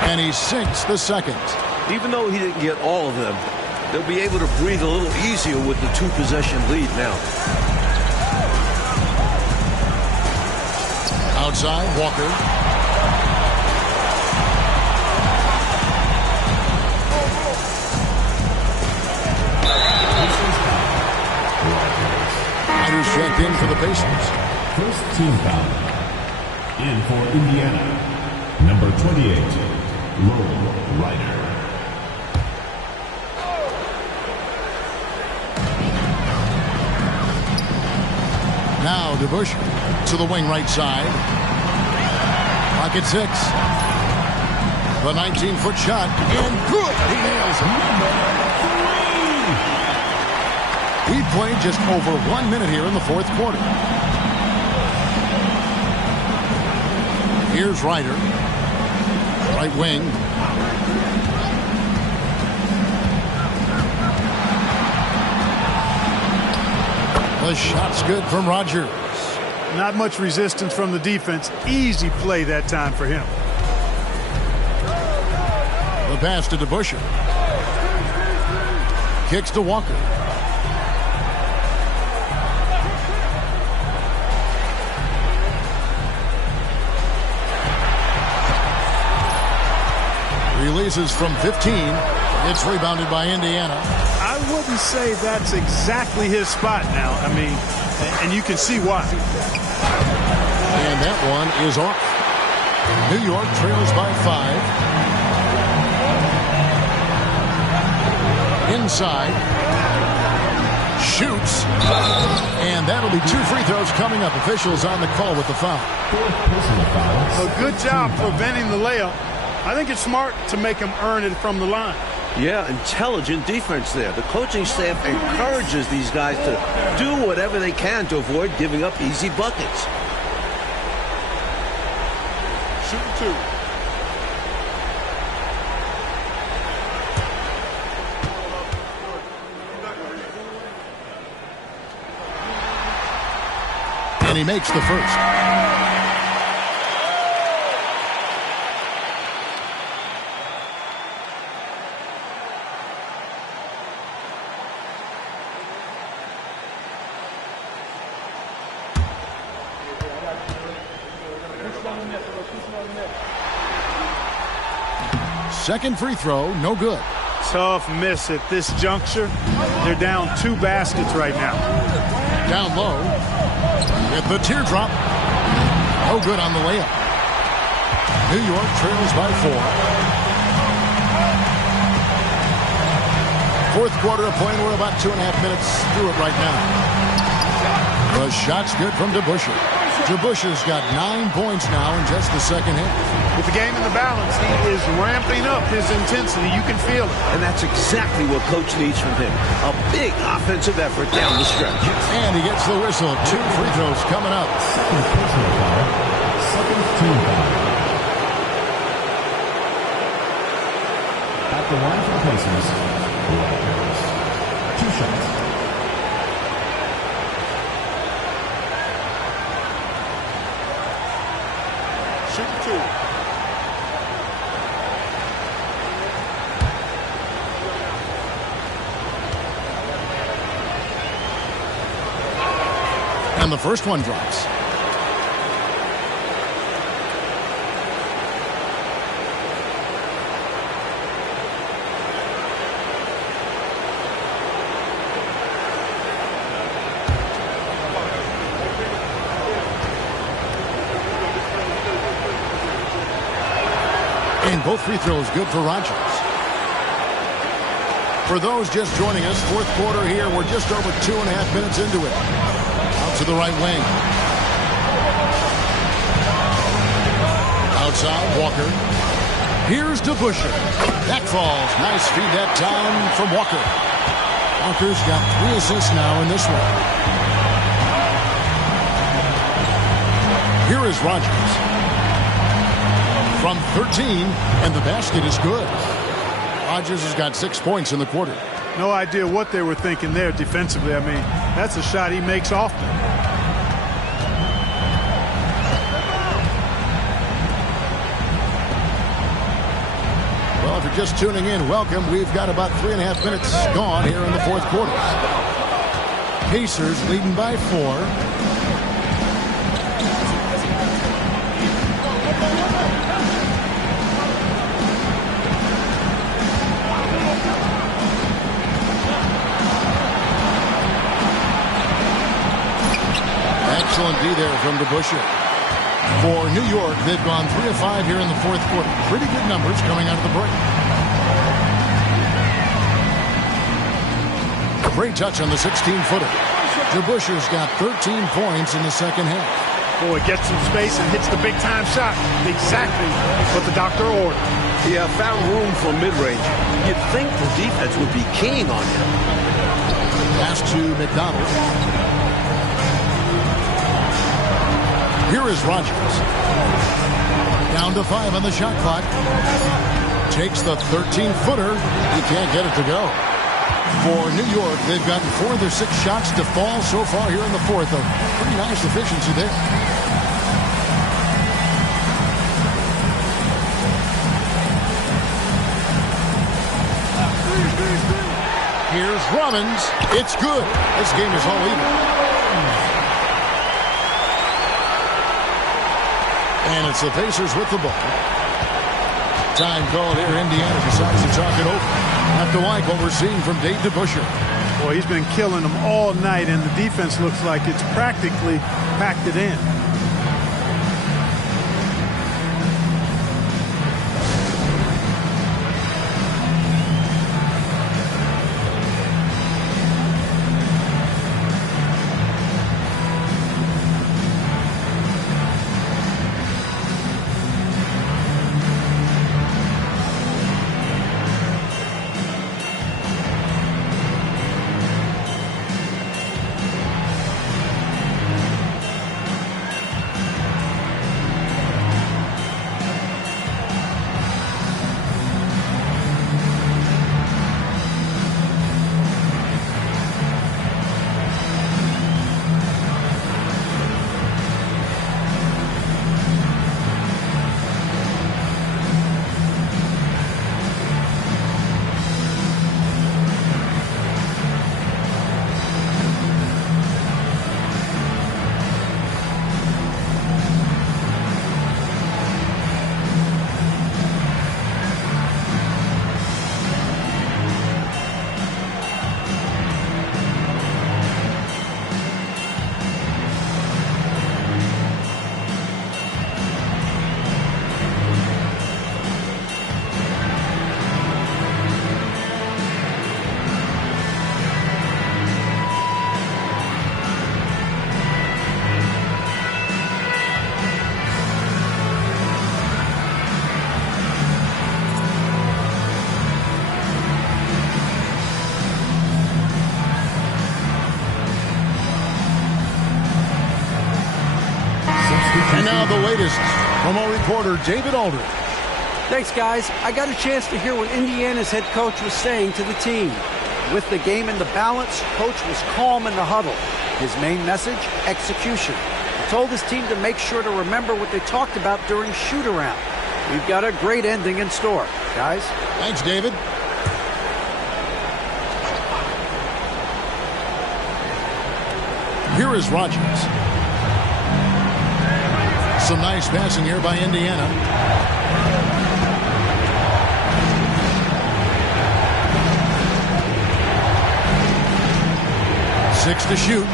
And he sinks the second. Even though he didn't get all of them, they'll be able to breathe a little easier with the 2-possession lead now. Outside, Walker. Ryder's checked in for the Pacers. First team foul. In for Indiana. Number 28, Lowell Ryder. Now DeBusschere to the wing right side. Pocket 6. The 19-foot shot. And good. He nails it. We played just over 1 minute here in the fourth quarter. Here's Ryder. Right wing. The shot's good from Rogers. Not much resistance from the defense. Easy play that time for him. The pass to DeBusschere. Kicks to Walker. Releases from 15. It's rebounded by Indiana. I wouldn't say that's exactly his spot now. I mean, and you can see why. And that one is off. New York trails by 5. Inside. Shoots. And that'll be 2 free throws coming up. Officials on the call with the foul. A good job preventing the layup. I think it's smart to make him earn it from the line. Yeah, intelligent defense there. The coaching staff encourages these guys to do whatever they can to avoid giving up easy buckets. Shooting 2. And he makes the first. Second free throw, no good. Tough miss at this juncture. They're down 2 baskets right now. Down low with the teardrop. No good on the layup. New York trails by 4. Fourth quarter of playing. We're about 2.5 minutes through it right now. The shot's good from DeBusschere. DeBusschere's got 9 points now in just the second half. With the game in the balance, he is ramping up his intensity. You can feel it. And that's exactly what coach needs from him. A big offensive effort down the stretch. And he gets the whistle. 2 free throws coming up. Second personal foul. Second team foul. At the line for the Pacers, Lakers. 2 shots. Shooting 2. And the first one drops. both free throws good for Rogers. For those just joining us, fourth quarter here. We're just over 2.5 minutes into it. Out to the right wing. Outside, Walker. Here's DeBusschere. That falls. Nice feed that time from Walker. Walker's got 3 assists now in this one. Here is Rogers. From 13, and the basket is good. Rogers has got 6 points in the quarter. No idea what they were thinking there defensively. I mean, that's a shot he makes often. Well, if you're just tuning in, welcome. We've got about 3.5 minutes gone here in the fourth quarter. Pacers leading by 4. Excellent D there from DeBusschere. For New York, they've gone 3 of 5 here in the fourth quarter. Pretty good numbers coming out of the break. Great touch on the 16-footer. DeBusschere's got 13 points in the second half. Boy, gets some space and hits the big-time shot. Exactly what the doctor ordered. Yeah, found room for mid-range. You'd think the defense would be keying on him. Pass to McDonald. Here is Rogers. Down to 5 on the shot clock. Takes the 13-footer. He can't get it to go. For New York, they've gotten 4 of their 6 shots to fall so far here in the fourth. A pretty nice efficiency there. Here's Robbins. It's good. This game is all even. And it's the Pacers with the ball. Time called here. Indiana decides to talk it over. Have to like what we're seeing from Dave DeBusschere. Boy, he's been killing them all night, and the defense looks like it's practically packed it in. And now the latest from our reporter, David Aldridge. Thanks, guys. I got a chance to hear what Indiana's head coach was saying to the team. With the game in the balance, coach was calm in the huddle. His main message, execution. He told his team to make sure to remember what they talked about during shoot-around. We've got a great ending in store, guys. Thanks, David. Here is Rogers. Some nice passing here by Indiana. Six to shoot.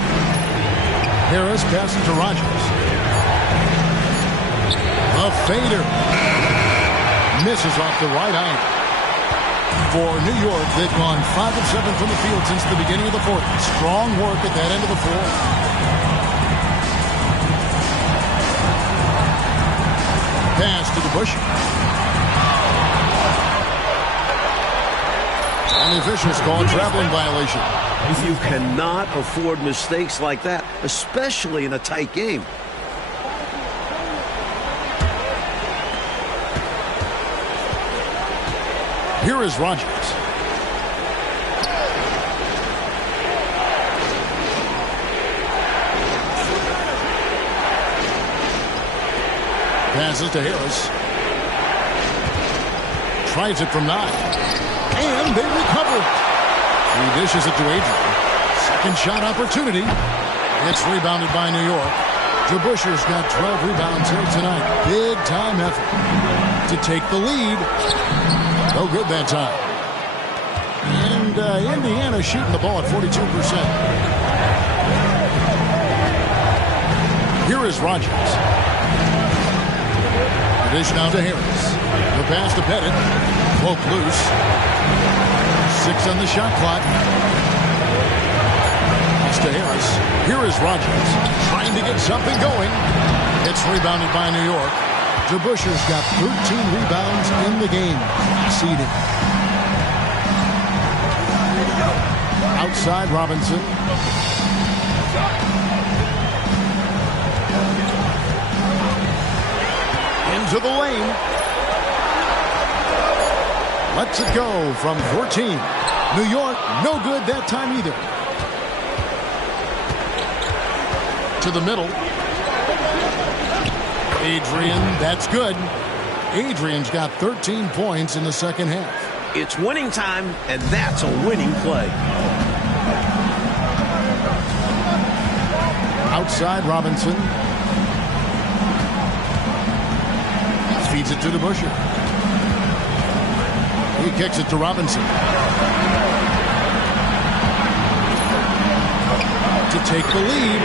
Harris passing to Rogers. A fader. Misses off the right eye. For New York, they've gone 5 of 7 from the field since the beginning of the fourth. Strong work at that end of the fourth. Pass to the Bush. And the officials call a traveling violation. You cannot afford mistakes like that, especially in a tight game. Here is Rogers. Passes to Harris. Tries it from 9. And they recover. He dishes it to Adrian. Second shot opportunity. It's rebounded by New York. DeBuscher's got 12 rebounds here tonight. Big time effort to take the lead. No good that time. And Indiana shooting the ball at 42%. Here is Rogers. The dish now to Harris. The pass to Pettit. Poke loose. 6 on the shot clock. Pass to Harris. Here is Rogers. Trying to get something going. It's rebounded by New York. DeBuscher's got 13 rebounds in the game. Seeding. Outside Robinson. Into the lane. Lets it go from 14. New York, no good that time either. To the middle. Adrian, that's good. Adrian's got 13 points in the second half. It's winning time, and that's a winning play. Outside Robinson. Feeds it to DeBuscher. He kicks it to Robinson. To take the lead.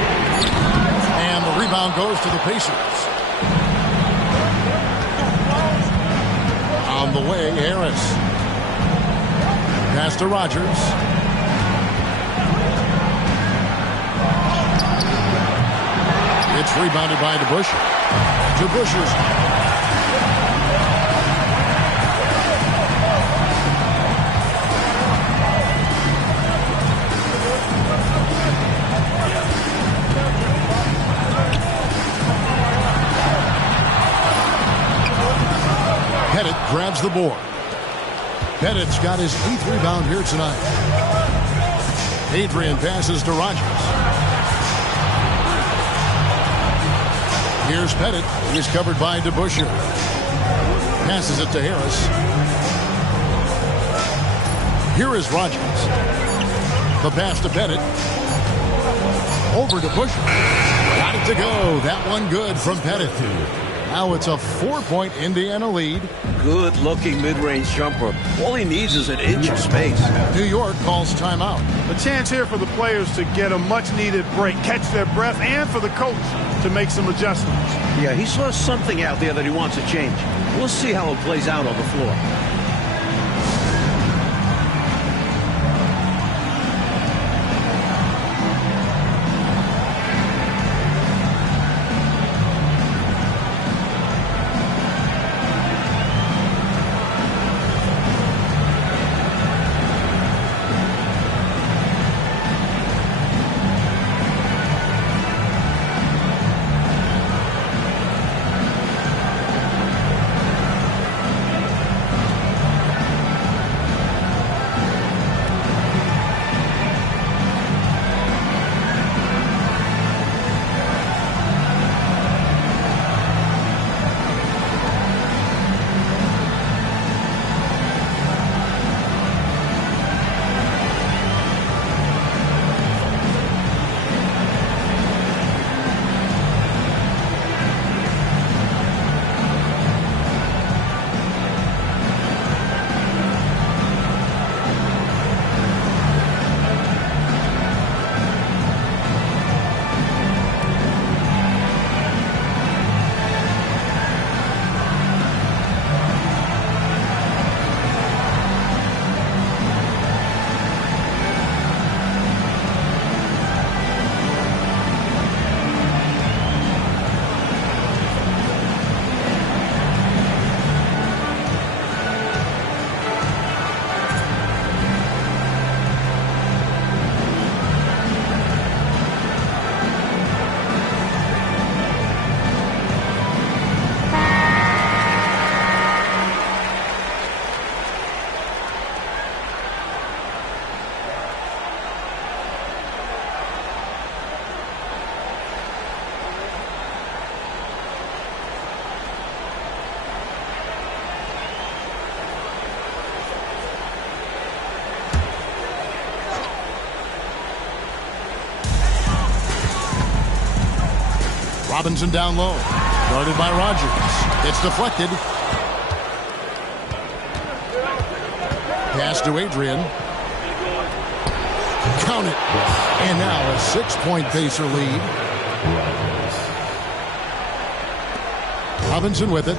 And the rebound goes to the Pacers. On the way, Harris. Pass to Rogers. It's rebounded by DeBuscher. DeBuscher's. Pettit grabs the board. Pettit's got his 8th rebound here tonight. Adrian passes to Rogers. Here's Pettit. He's covered by DeBuscher. Passes it to Harris. Here is Rogers. The pass to Pettit. Over to DeBuscher. Got it to go. That one good from Pettit. Now it's a 4-point Indiana lead. Good-looking mid-range jumper. All he needs is an inch of space. New York calls timeout. A chance here for the players to get a much-needed break, catch their breath, and for the coach to make some adjustments. Yeah, he saw something out there that he wants to change. We'll see how it plays out on the floor. Robinson down low. Guarded by Rogers. It's deflected. Pass to Adrian. Count it. And now a 6-point Pacer lead. Robinson with it.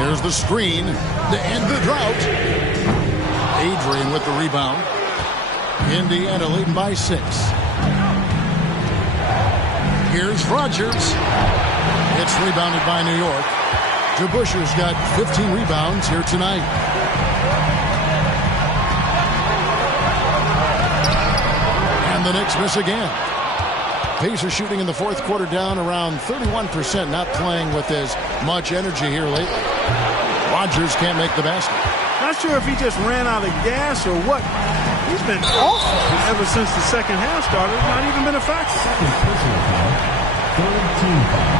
There's the screen to end the drought. Adrian with the rebound. Indiana leading by 6. Here's Rogers. It's rebounded by New York. DeBuscher's got 15 rebounds here tonight. And the Knicks miss again. Pacers shooting in the fourth quarter down around 31%, not playing with as much energy here lately. Rogers can't make the basket. Not sure if he just ran out of gas or what. He's been awful ever since the second half started. Not even been a factor. Personal foul. Third team foul.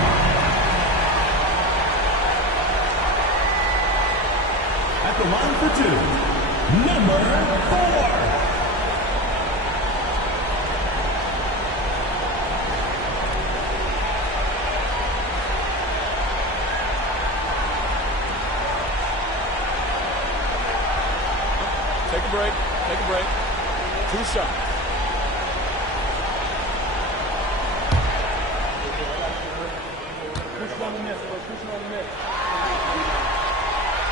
At the line for 2, number 4. Take a break. Take a break. 2 shots.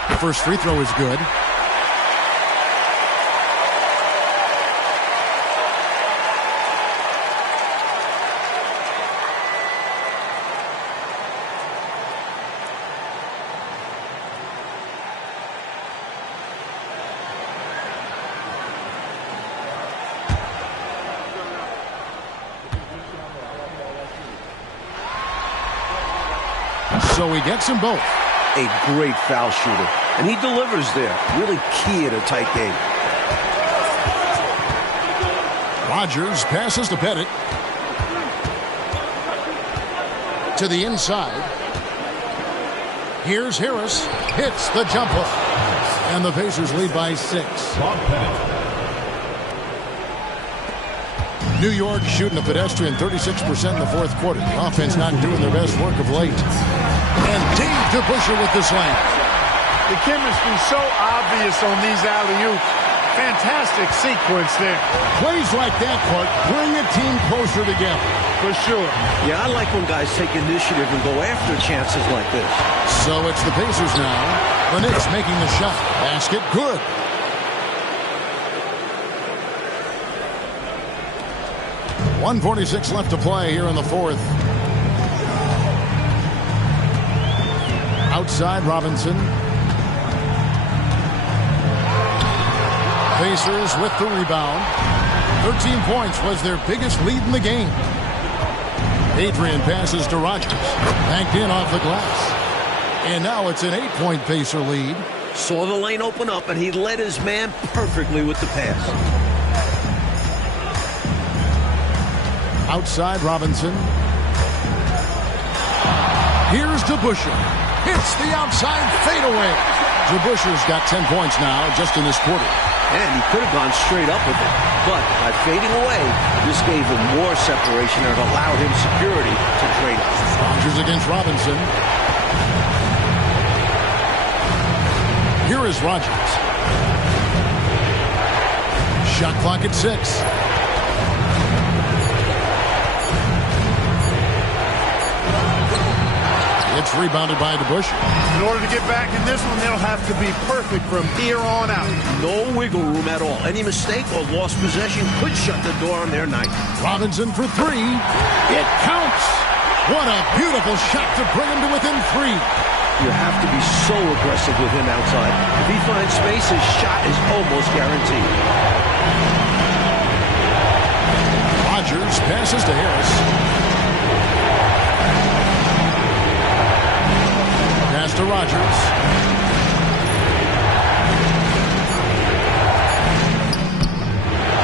The first free throw is good. So he gets them both. A great foul shooter, and he delivers there. Really key at a tight game. Rogers passes to Pettit. To the inside. Here's Harris. Hits the jump hook. And the Pacers lead by 6. Bob Pettit. New York shooting a pedestrian 36% in the fourth quarter. The offense not doing their best work of late. And Dave DeBuscher with the slam. The chemistry so obvious on these alley-oops. Fantastic sequence there. Plays like that, Clark, bring a team closer together. For sure. Yeah, I like when guys take initiative and go after chances like this. So it's the Pacers now. The Knicks making the shot. Basket good. .146 left to play here in the fourth. Outside Robinson. Pacers with the rebound. 13 points was their biggest lead in the game. Adrian passes to Rogers. Banked in off the glass. And now it's an 8-point Pacer lead. Saw the lane open up, and he led his man perfectly with the pass. Outside Robinson. Here's DeBuscher. Hits the outside fadeaway. DeBuscher's got 10 points now just in this quarter. And he could have gone straight up with it. But by fading away, this gave him more separation and allowed him security to trade up. Rogers against Robinson. Here is Rogers. Shot clock at 6. It's rebounded by DeBuscher. In order to get back in this one, they'll have to be perfect from here on out. No wiggle room at all. Any mistake or lost possession could shut the door on their night. Robinson for 3. It counts. What a beautiful shot to bring him to within 3. You have to be so aggressive with him outside. If he finds space, his shot is almost guaranteed. Rogers passes to Harris. Pass to Rogers.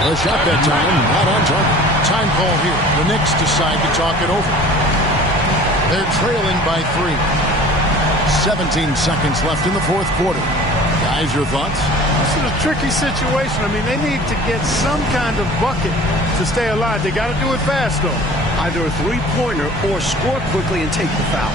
The shot that time, not on target. Time call here. The Knicks decide to talk it over. They're trailing by 3. 17 seconds left in the fourth quarter. Guys, your thoughts? It's is a tricky situation. I mean, they need to get some kind of bucket to stay alive. They got to do it fast, though. Either a three-pointer or score quickly and take the foul.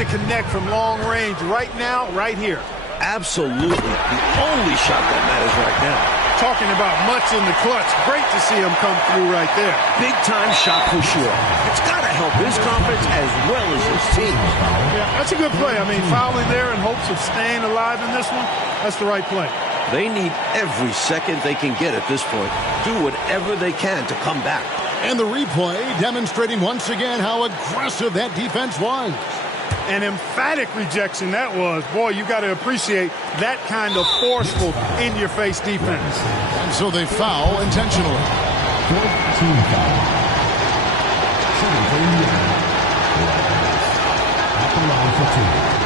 To connect from long range right now, right here. Absolutely. The only shot that matters right now. Talking about much in the clutch. Great to see him come through right there. Big time shot for sure. It's got to help his confidence as well as his team. Yeah, that's a good play. I mean, fouling there in hopes of staying alive in this one, that's the right play. They need every second they can get at this point. Do whatever they can to come back. And the replay demonstrating once again how aggressive that defense was. An emphatic rejection that was. Boy, you got to appreciate that kind of forceful, in-your-face defense. And so they foul intentionally. Fourth team foul. Shooting for Indiana. At the line for two.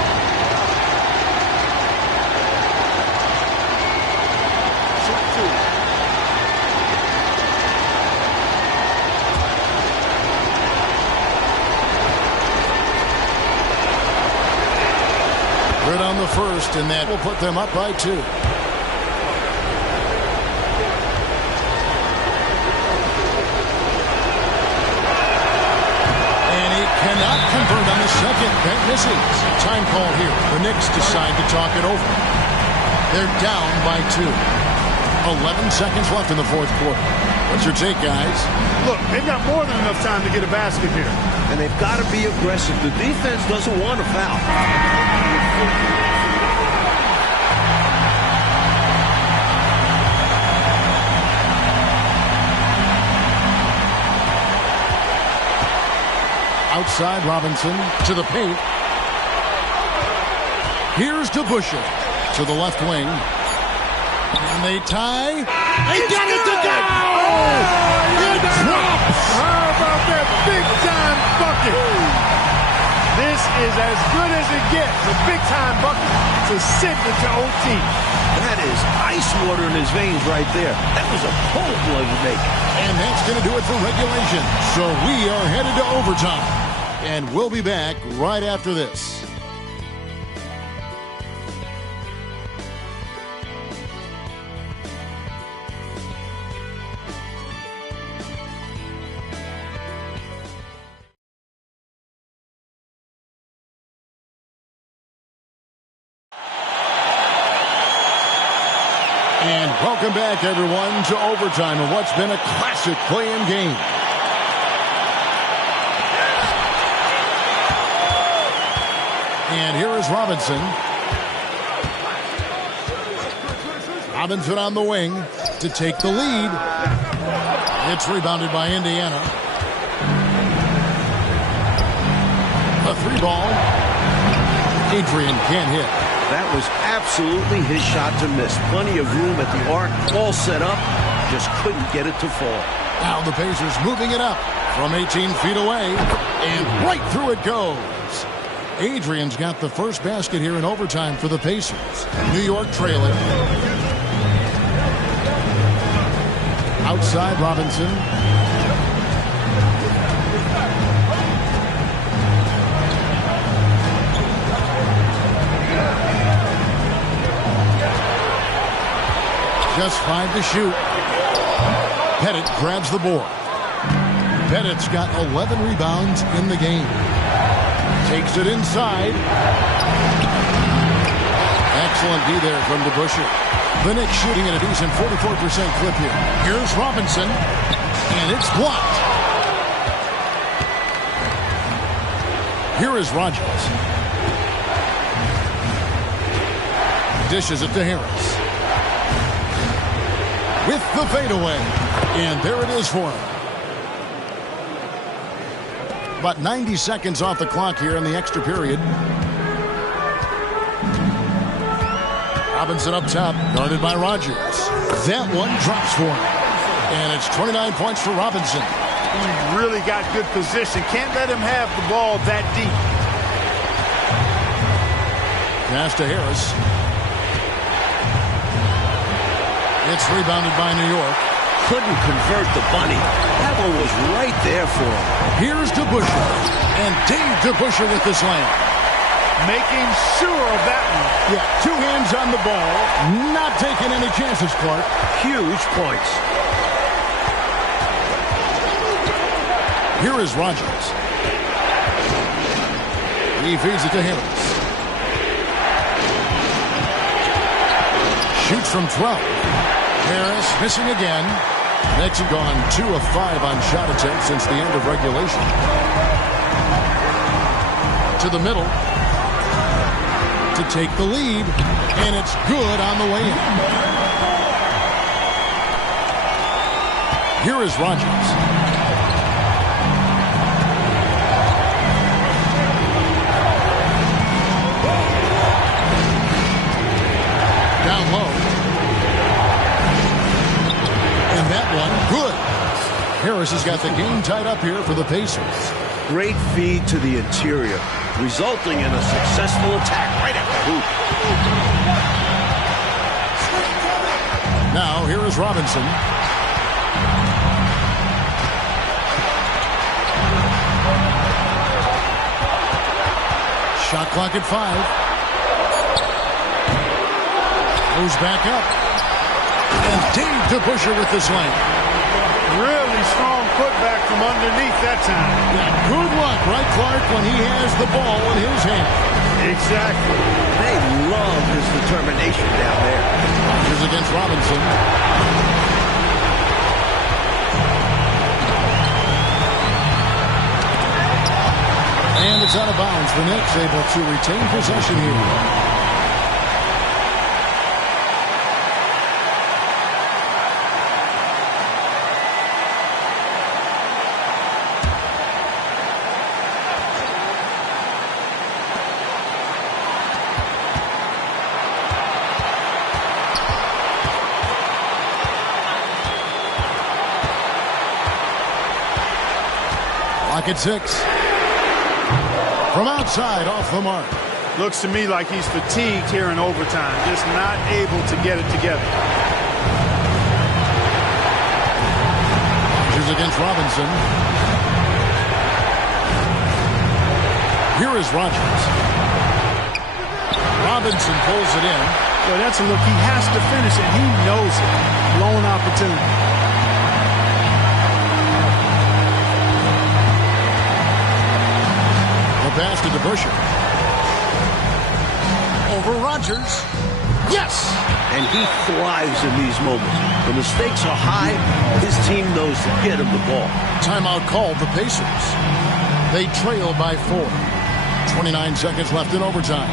Right on the first, and that will put them up by 2. And he cannot convert on the second. That misses. Time call here. The Knicks decide to talk it over. They're down by 2. 11 seconds left in the fourth quarter. What's your take, guys? Look, they've got more than enough time to get a basket here. And they've got to be aggressive. The defense doesn't want to foul. Outside, Robinson to the paint. Here's DeBusschere to the left wing. And they tie. They get it to go! It drops! How about that big-time bucket? This is as good as it gets. A big-time bucket to send it to OT. That is ice water in his veins right there. That was a cold-blooded make. And that's going to do it for regulation. So we are headed to overtime. And we'll be back right after this. And welcome back, everyone, to overtime of what's been a classic play-in game. And here is Robinson. Robinson on the wing. to take the lead. It's rebounded by Indiana. A 3-ball. Adrian can't hit. That was absolutely his shot to miss. Plenty of room at the arc, all set up, just couldn't get it to fall. Now the Pacers moving it up from 18 feet away, and right through it goes. Adrian's got the first basket here in overtime for the Pacers. New York trailing. Outside Robinson. Just 5 to shoot. Pettit grabs the board. Pettit's got 11 rebounds in the game. Takes it inside. Excellent D there from DeBusschere. The Knicks shooting at a decent 44% clip here. Here's Robinson, and it's blocked. Here is Rogers. Dishes it to Harris. With the fadeaway. And there it is for him. About 90 seconds off the clock here in the extra period. Robinson up top, guarded by Rogers. That one drops for him. And it's 29 points for Robinson. He really got good position. Can't let him have the ball that deep. Pass to Harris. It's rebounded by New York. Couldn't convert the bunny. That one was right there for him. Here's DeBusschere. And Dave DeBusschere with the slam. Making sure of that one. Yeah, 2 hands on the ball. Not taking any chances, Clark. Huge points. Here is Rogers. He feeds it to Harris. Shoots from 12. Harris missing again. Knicks have gone 2 of 5 on shot attempts since the end of regulation. To the middle. To take the lead. And it's good on the way in. Here is Rogers. Down low. And that one, good. Harris has got the game tied up here for the Pacers. Great feed to the interior, resulting in a successful attack right at the hoop. Now, here is Robinson. Shot clock at 5. Goes back up. And Dave DeBusschere with the slam. Really strong putback from underneath that time. Yeah, good luck, right, Clark, when he has the ball in his hand. Exactly. They love his determination down there. Rogers against Robinson. And it's out of bounds. The Knicks able to retain possession here. Clock at 6. From outside, off the mark. Looks to me like he's fatigued here in overtime. Just not able to get it together. Rogers against Robinson. Here is Rogers. Robinson pulls it in. Well, that's a look. He has to finish it. He knows it. Blown opportunity. Pass to DeBusschere. Over Rogers. Yes! And he thrives in these moments. When the stakes are high, his team knows to get him the ball. Timeout called the Pacers. They trail by 4. 29 seconds left in overtime.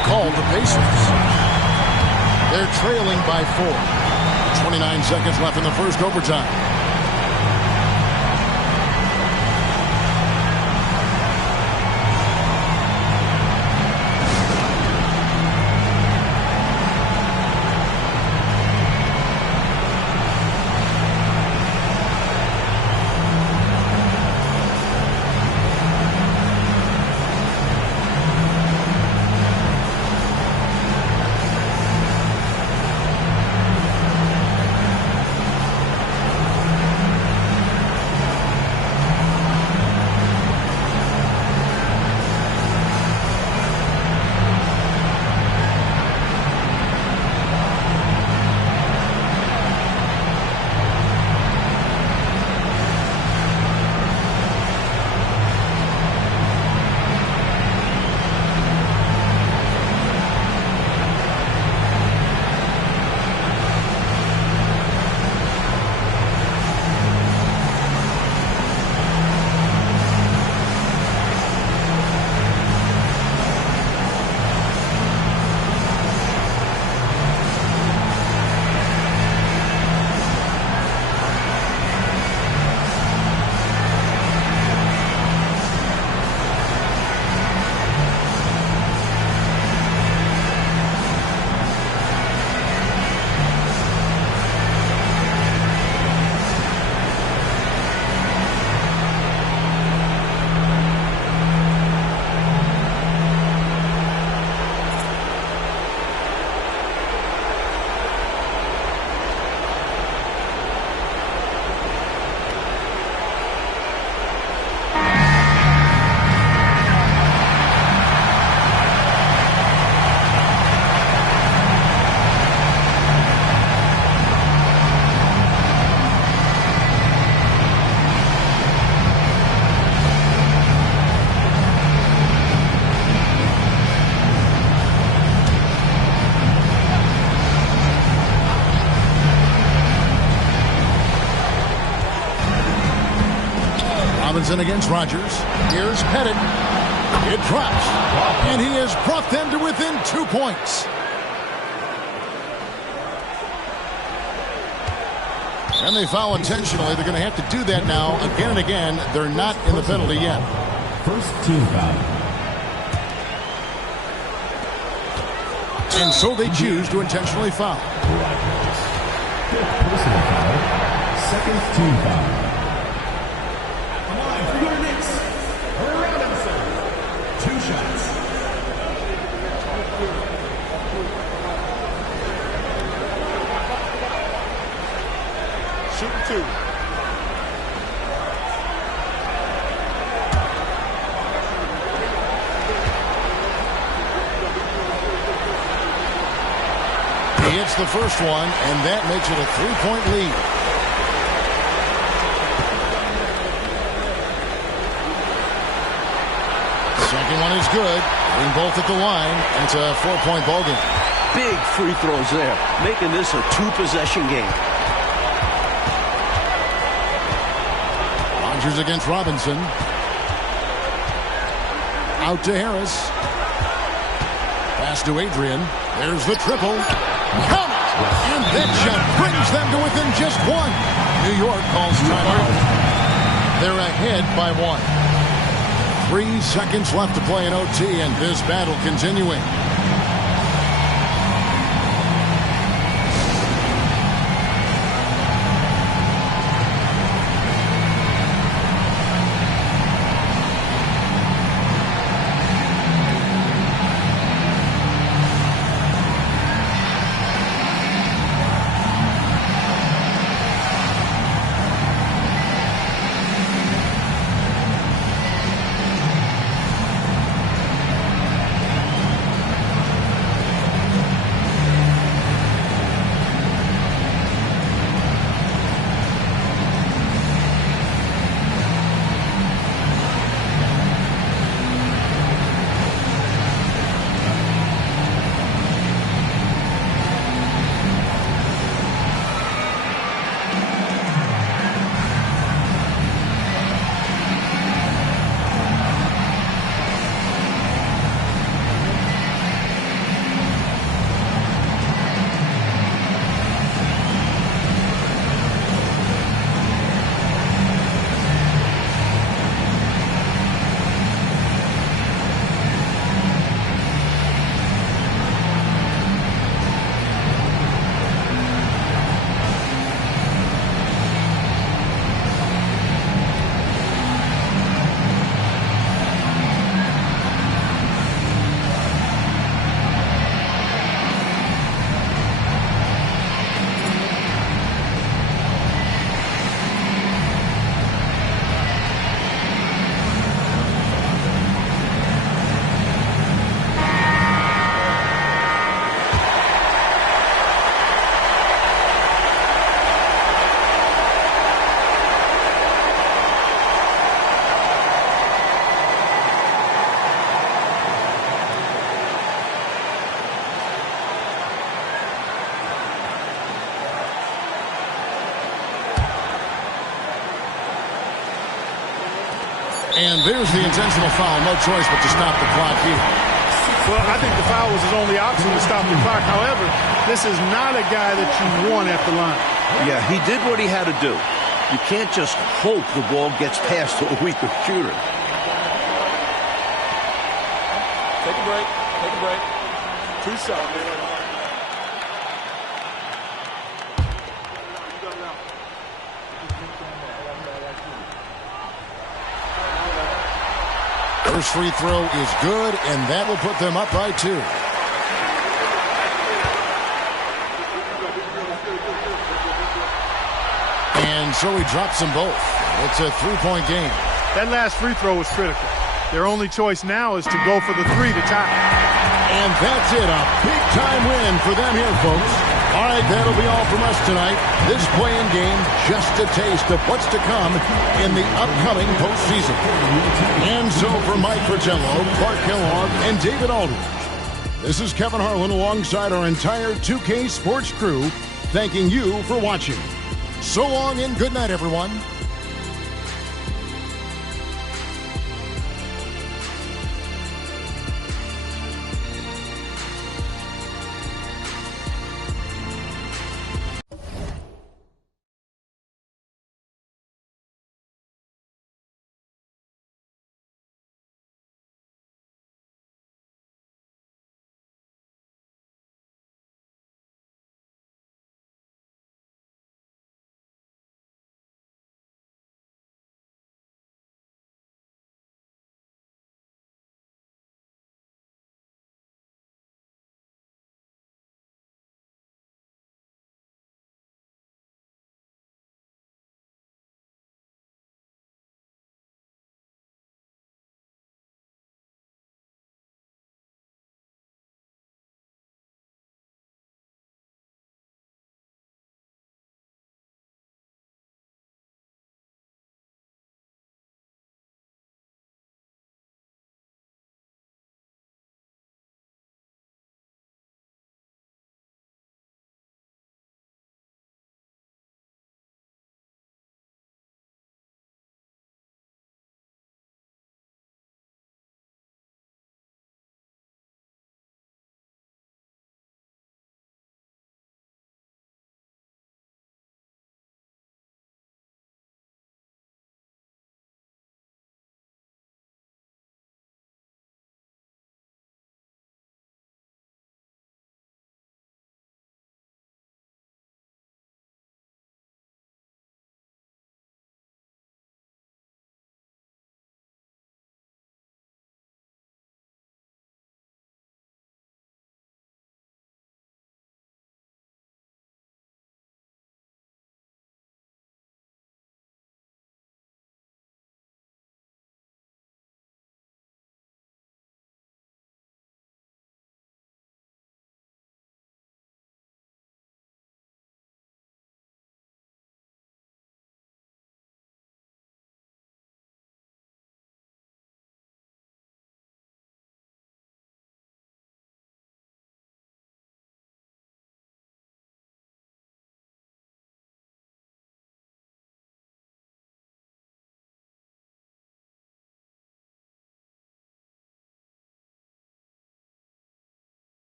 timeout called the Pacers. They're trailing by 4. 29 seconds left in the first overtime. Robinson against Rogers. Here's Pettit. It drops. And he has brought them to within 2 points. And they foul intentionally. They're going to have to do that now again and again. They're not in the penalty yet. First team foul. And so they choose to intentionally foul. Fifth personal foul. Second team foul. Come on, for your Knicks, Robinson. 2 shots. Shooting 2. He hits the first one, and that makes it a 3-point lead. Second one is good. Being both at the line, and it's a 4-point ball game. Big free throws there, making this a 2-possession game. Rogers against Robinson. Out to Harris. Pass to Adrian. There's the triple. Count it! And that shot brings them to within just 1. New York calls timeout. They're ahead by 1. 3 seconds left to play in OT, and this battle continuing. And there's the intentional foul. No choice but to stop the clock here. Well, I think the foul was his only option to stop the clock. However, this is not a guy that you want at the line. Yeah, he did what he had to do. You can't just hope the ball gets past to a weaker shooter. Take a break. Take a break. 2 shots. First free throw is good, and that will put them up by 2. And so he drops them both. It's a 3-point game. That last free throw was critical. Their only choice now is to go for the 3 to tie. And that's it. A big-time win for them here, folks. All right, that'll be all from us tonight. This play-in game, just a taste of what's to come in the upcoming postseason. And so for Mike Fratello, Clark Kellogg, and David Aldridge, this is Kevin Harlan alongside our entire 2K Sports crew, thanking you for watching. So long and good night, everyone.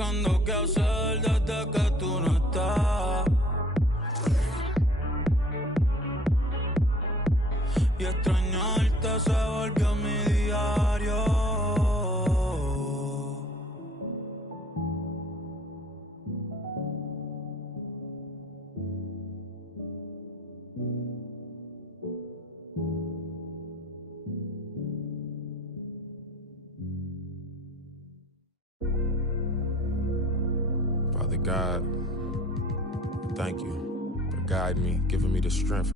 buscando qué hacer desde que tú no estás. Y extrañarte se volvió mi diario. Father God, thank you for guiding me, giving me the strength.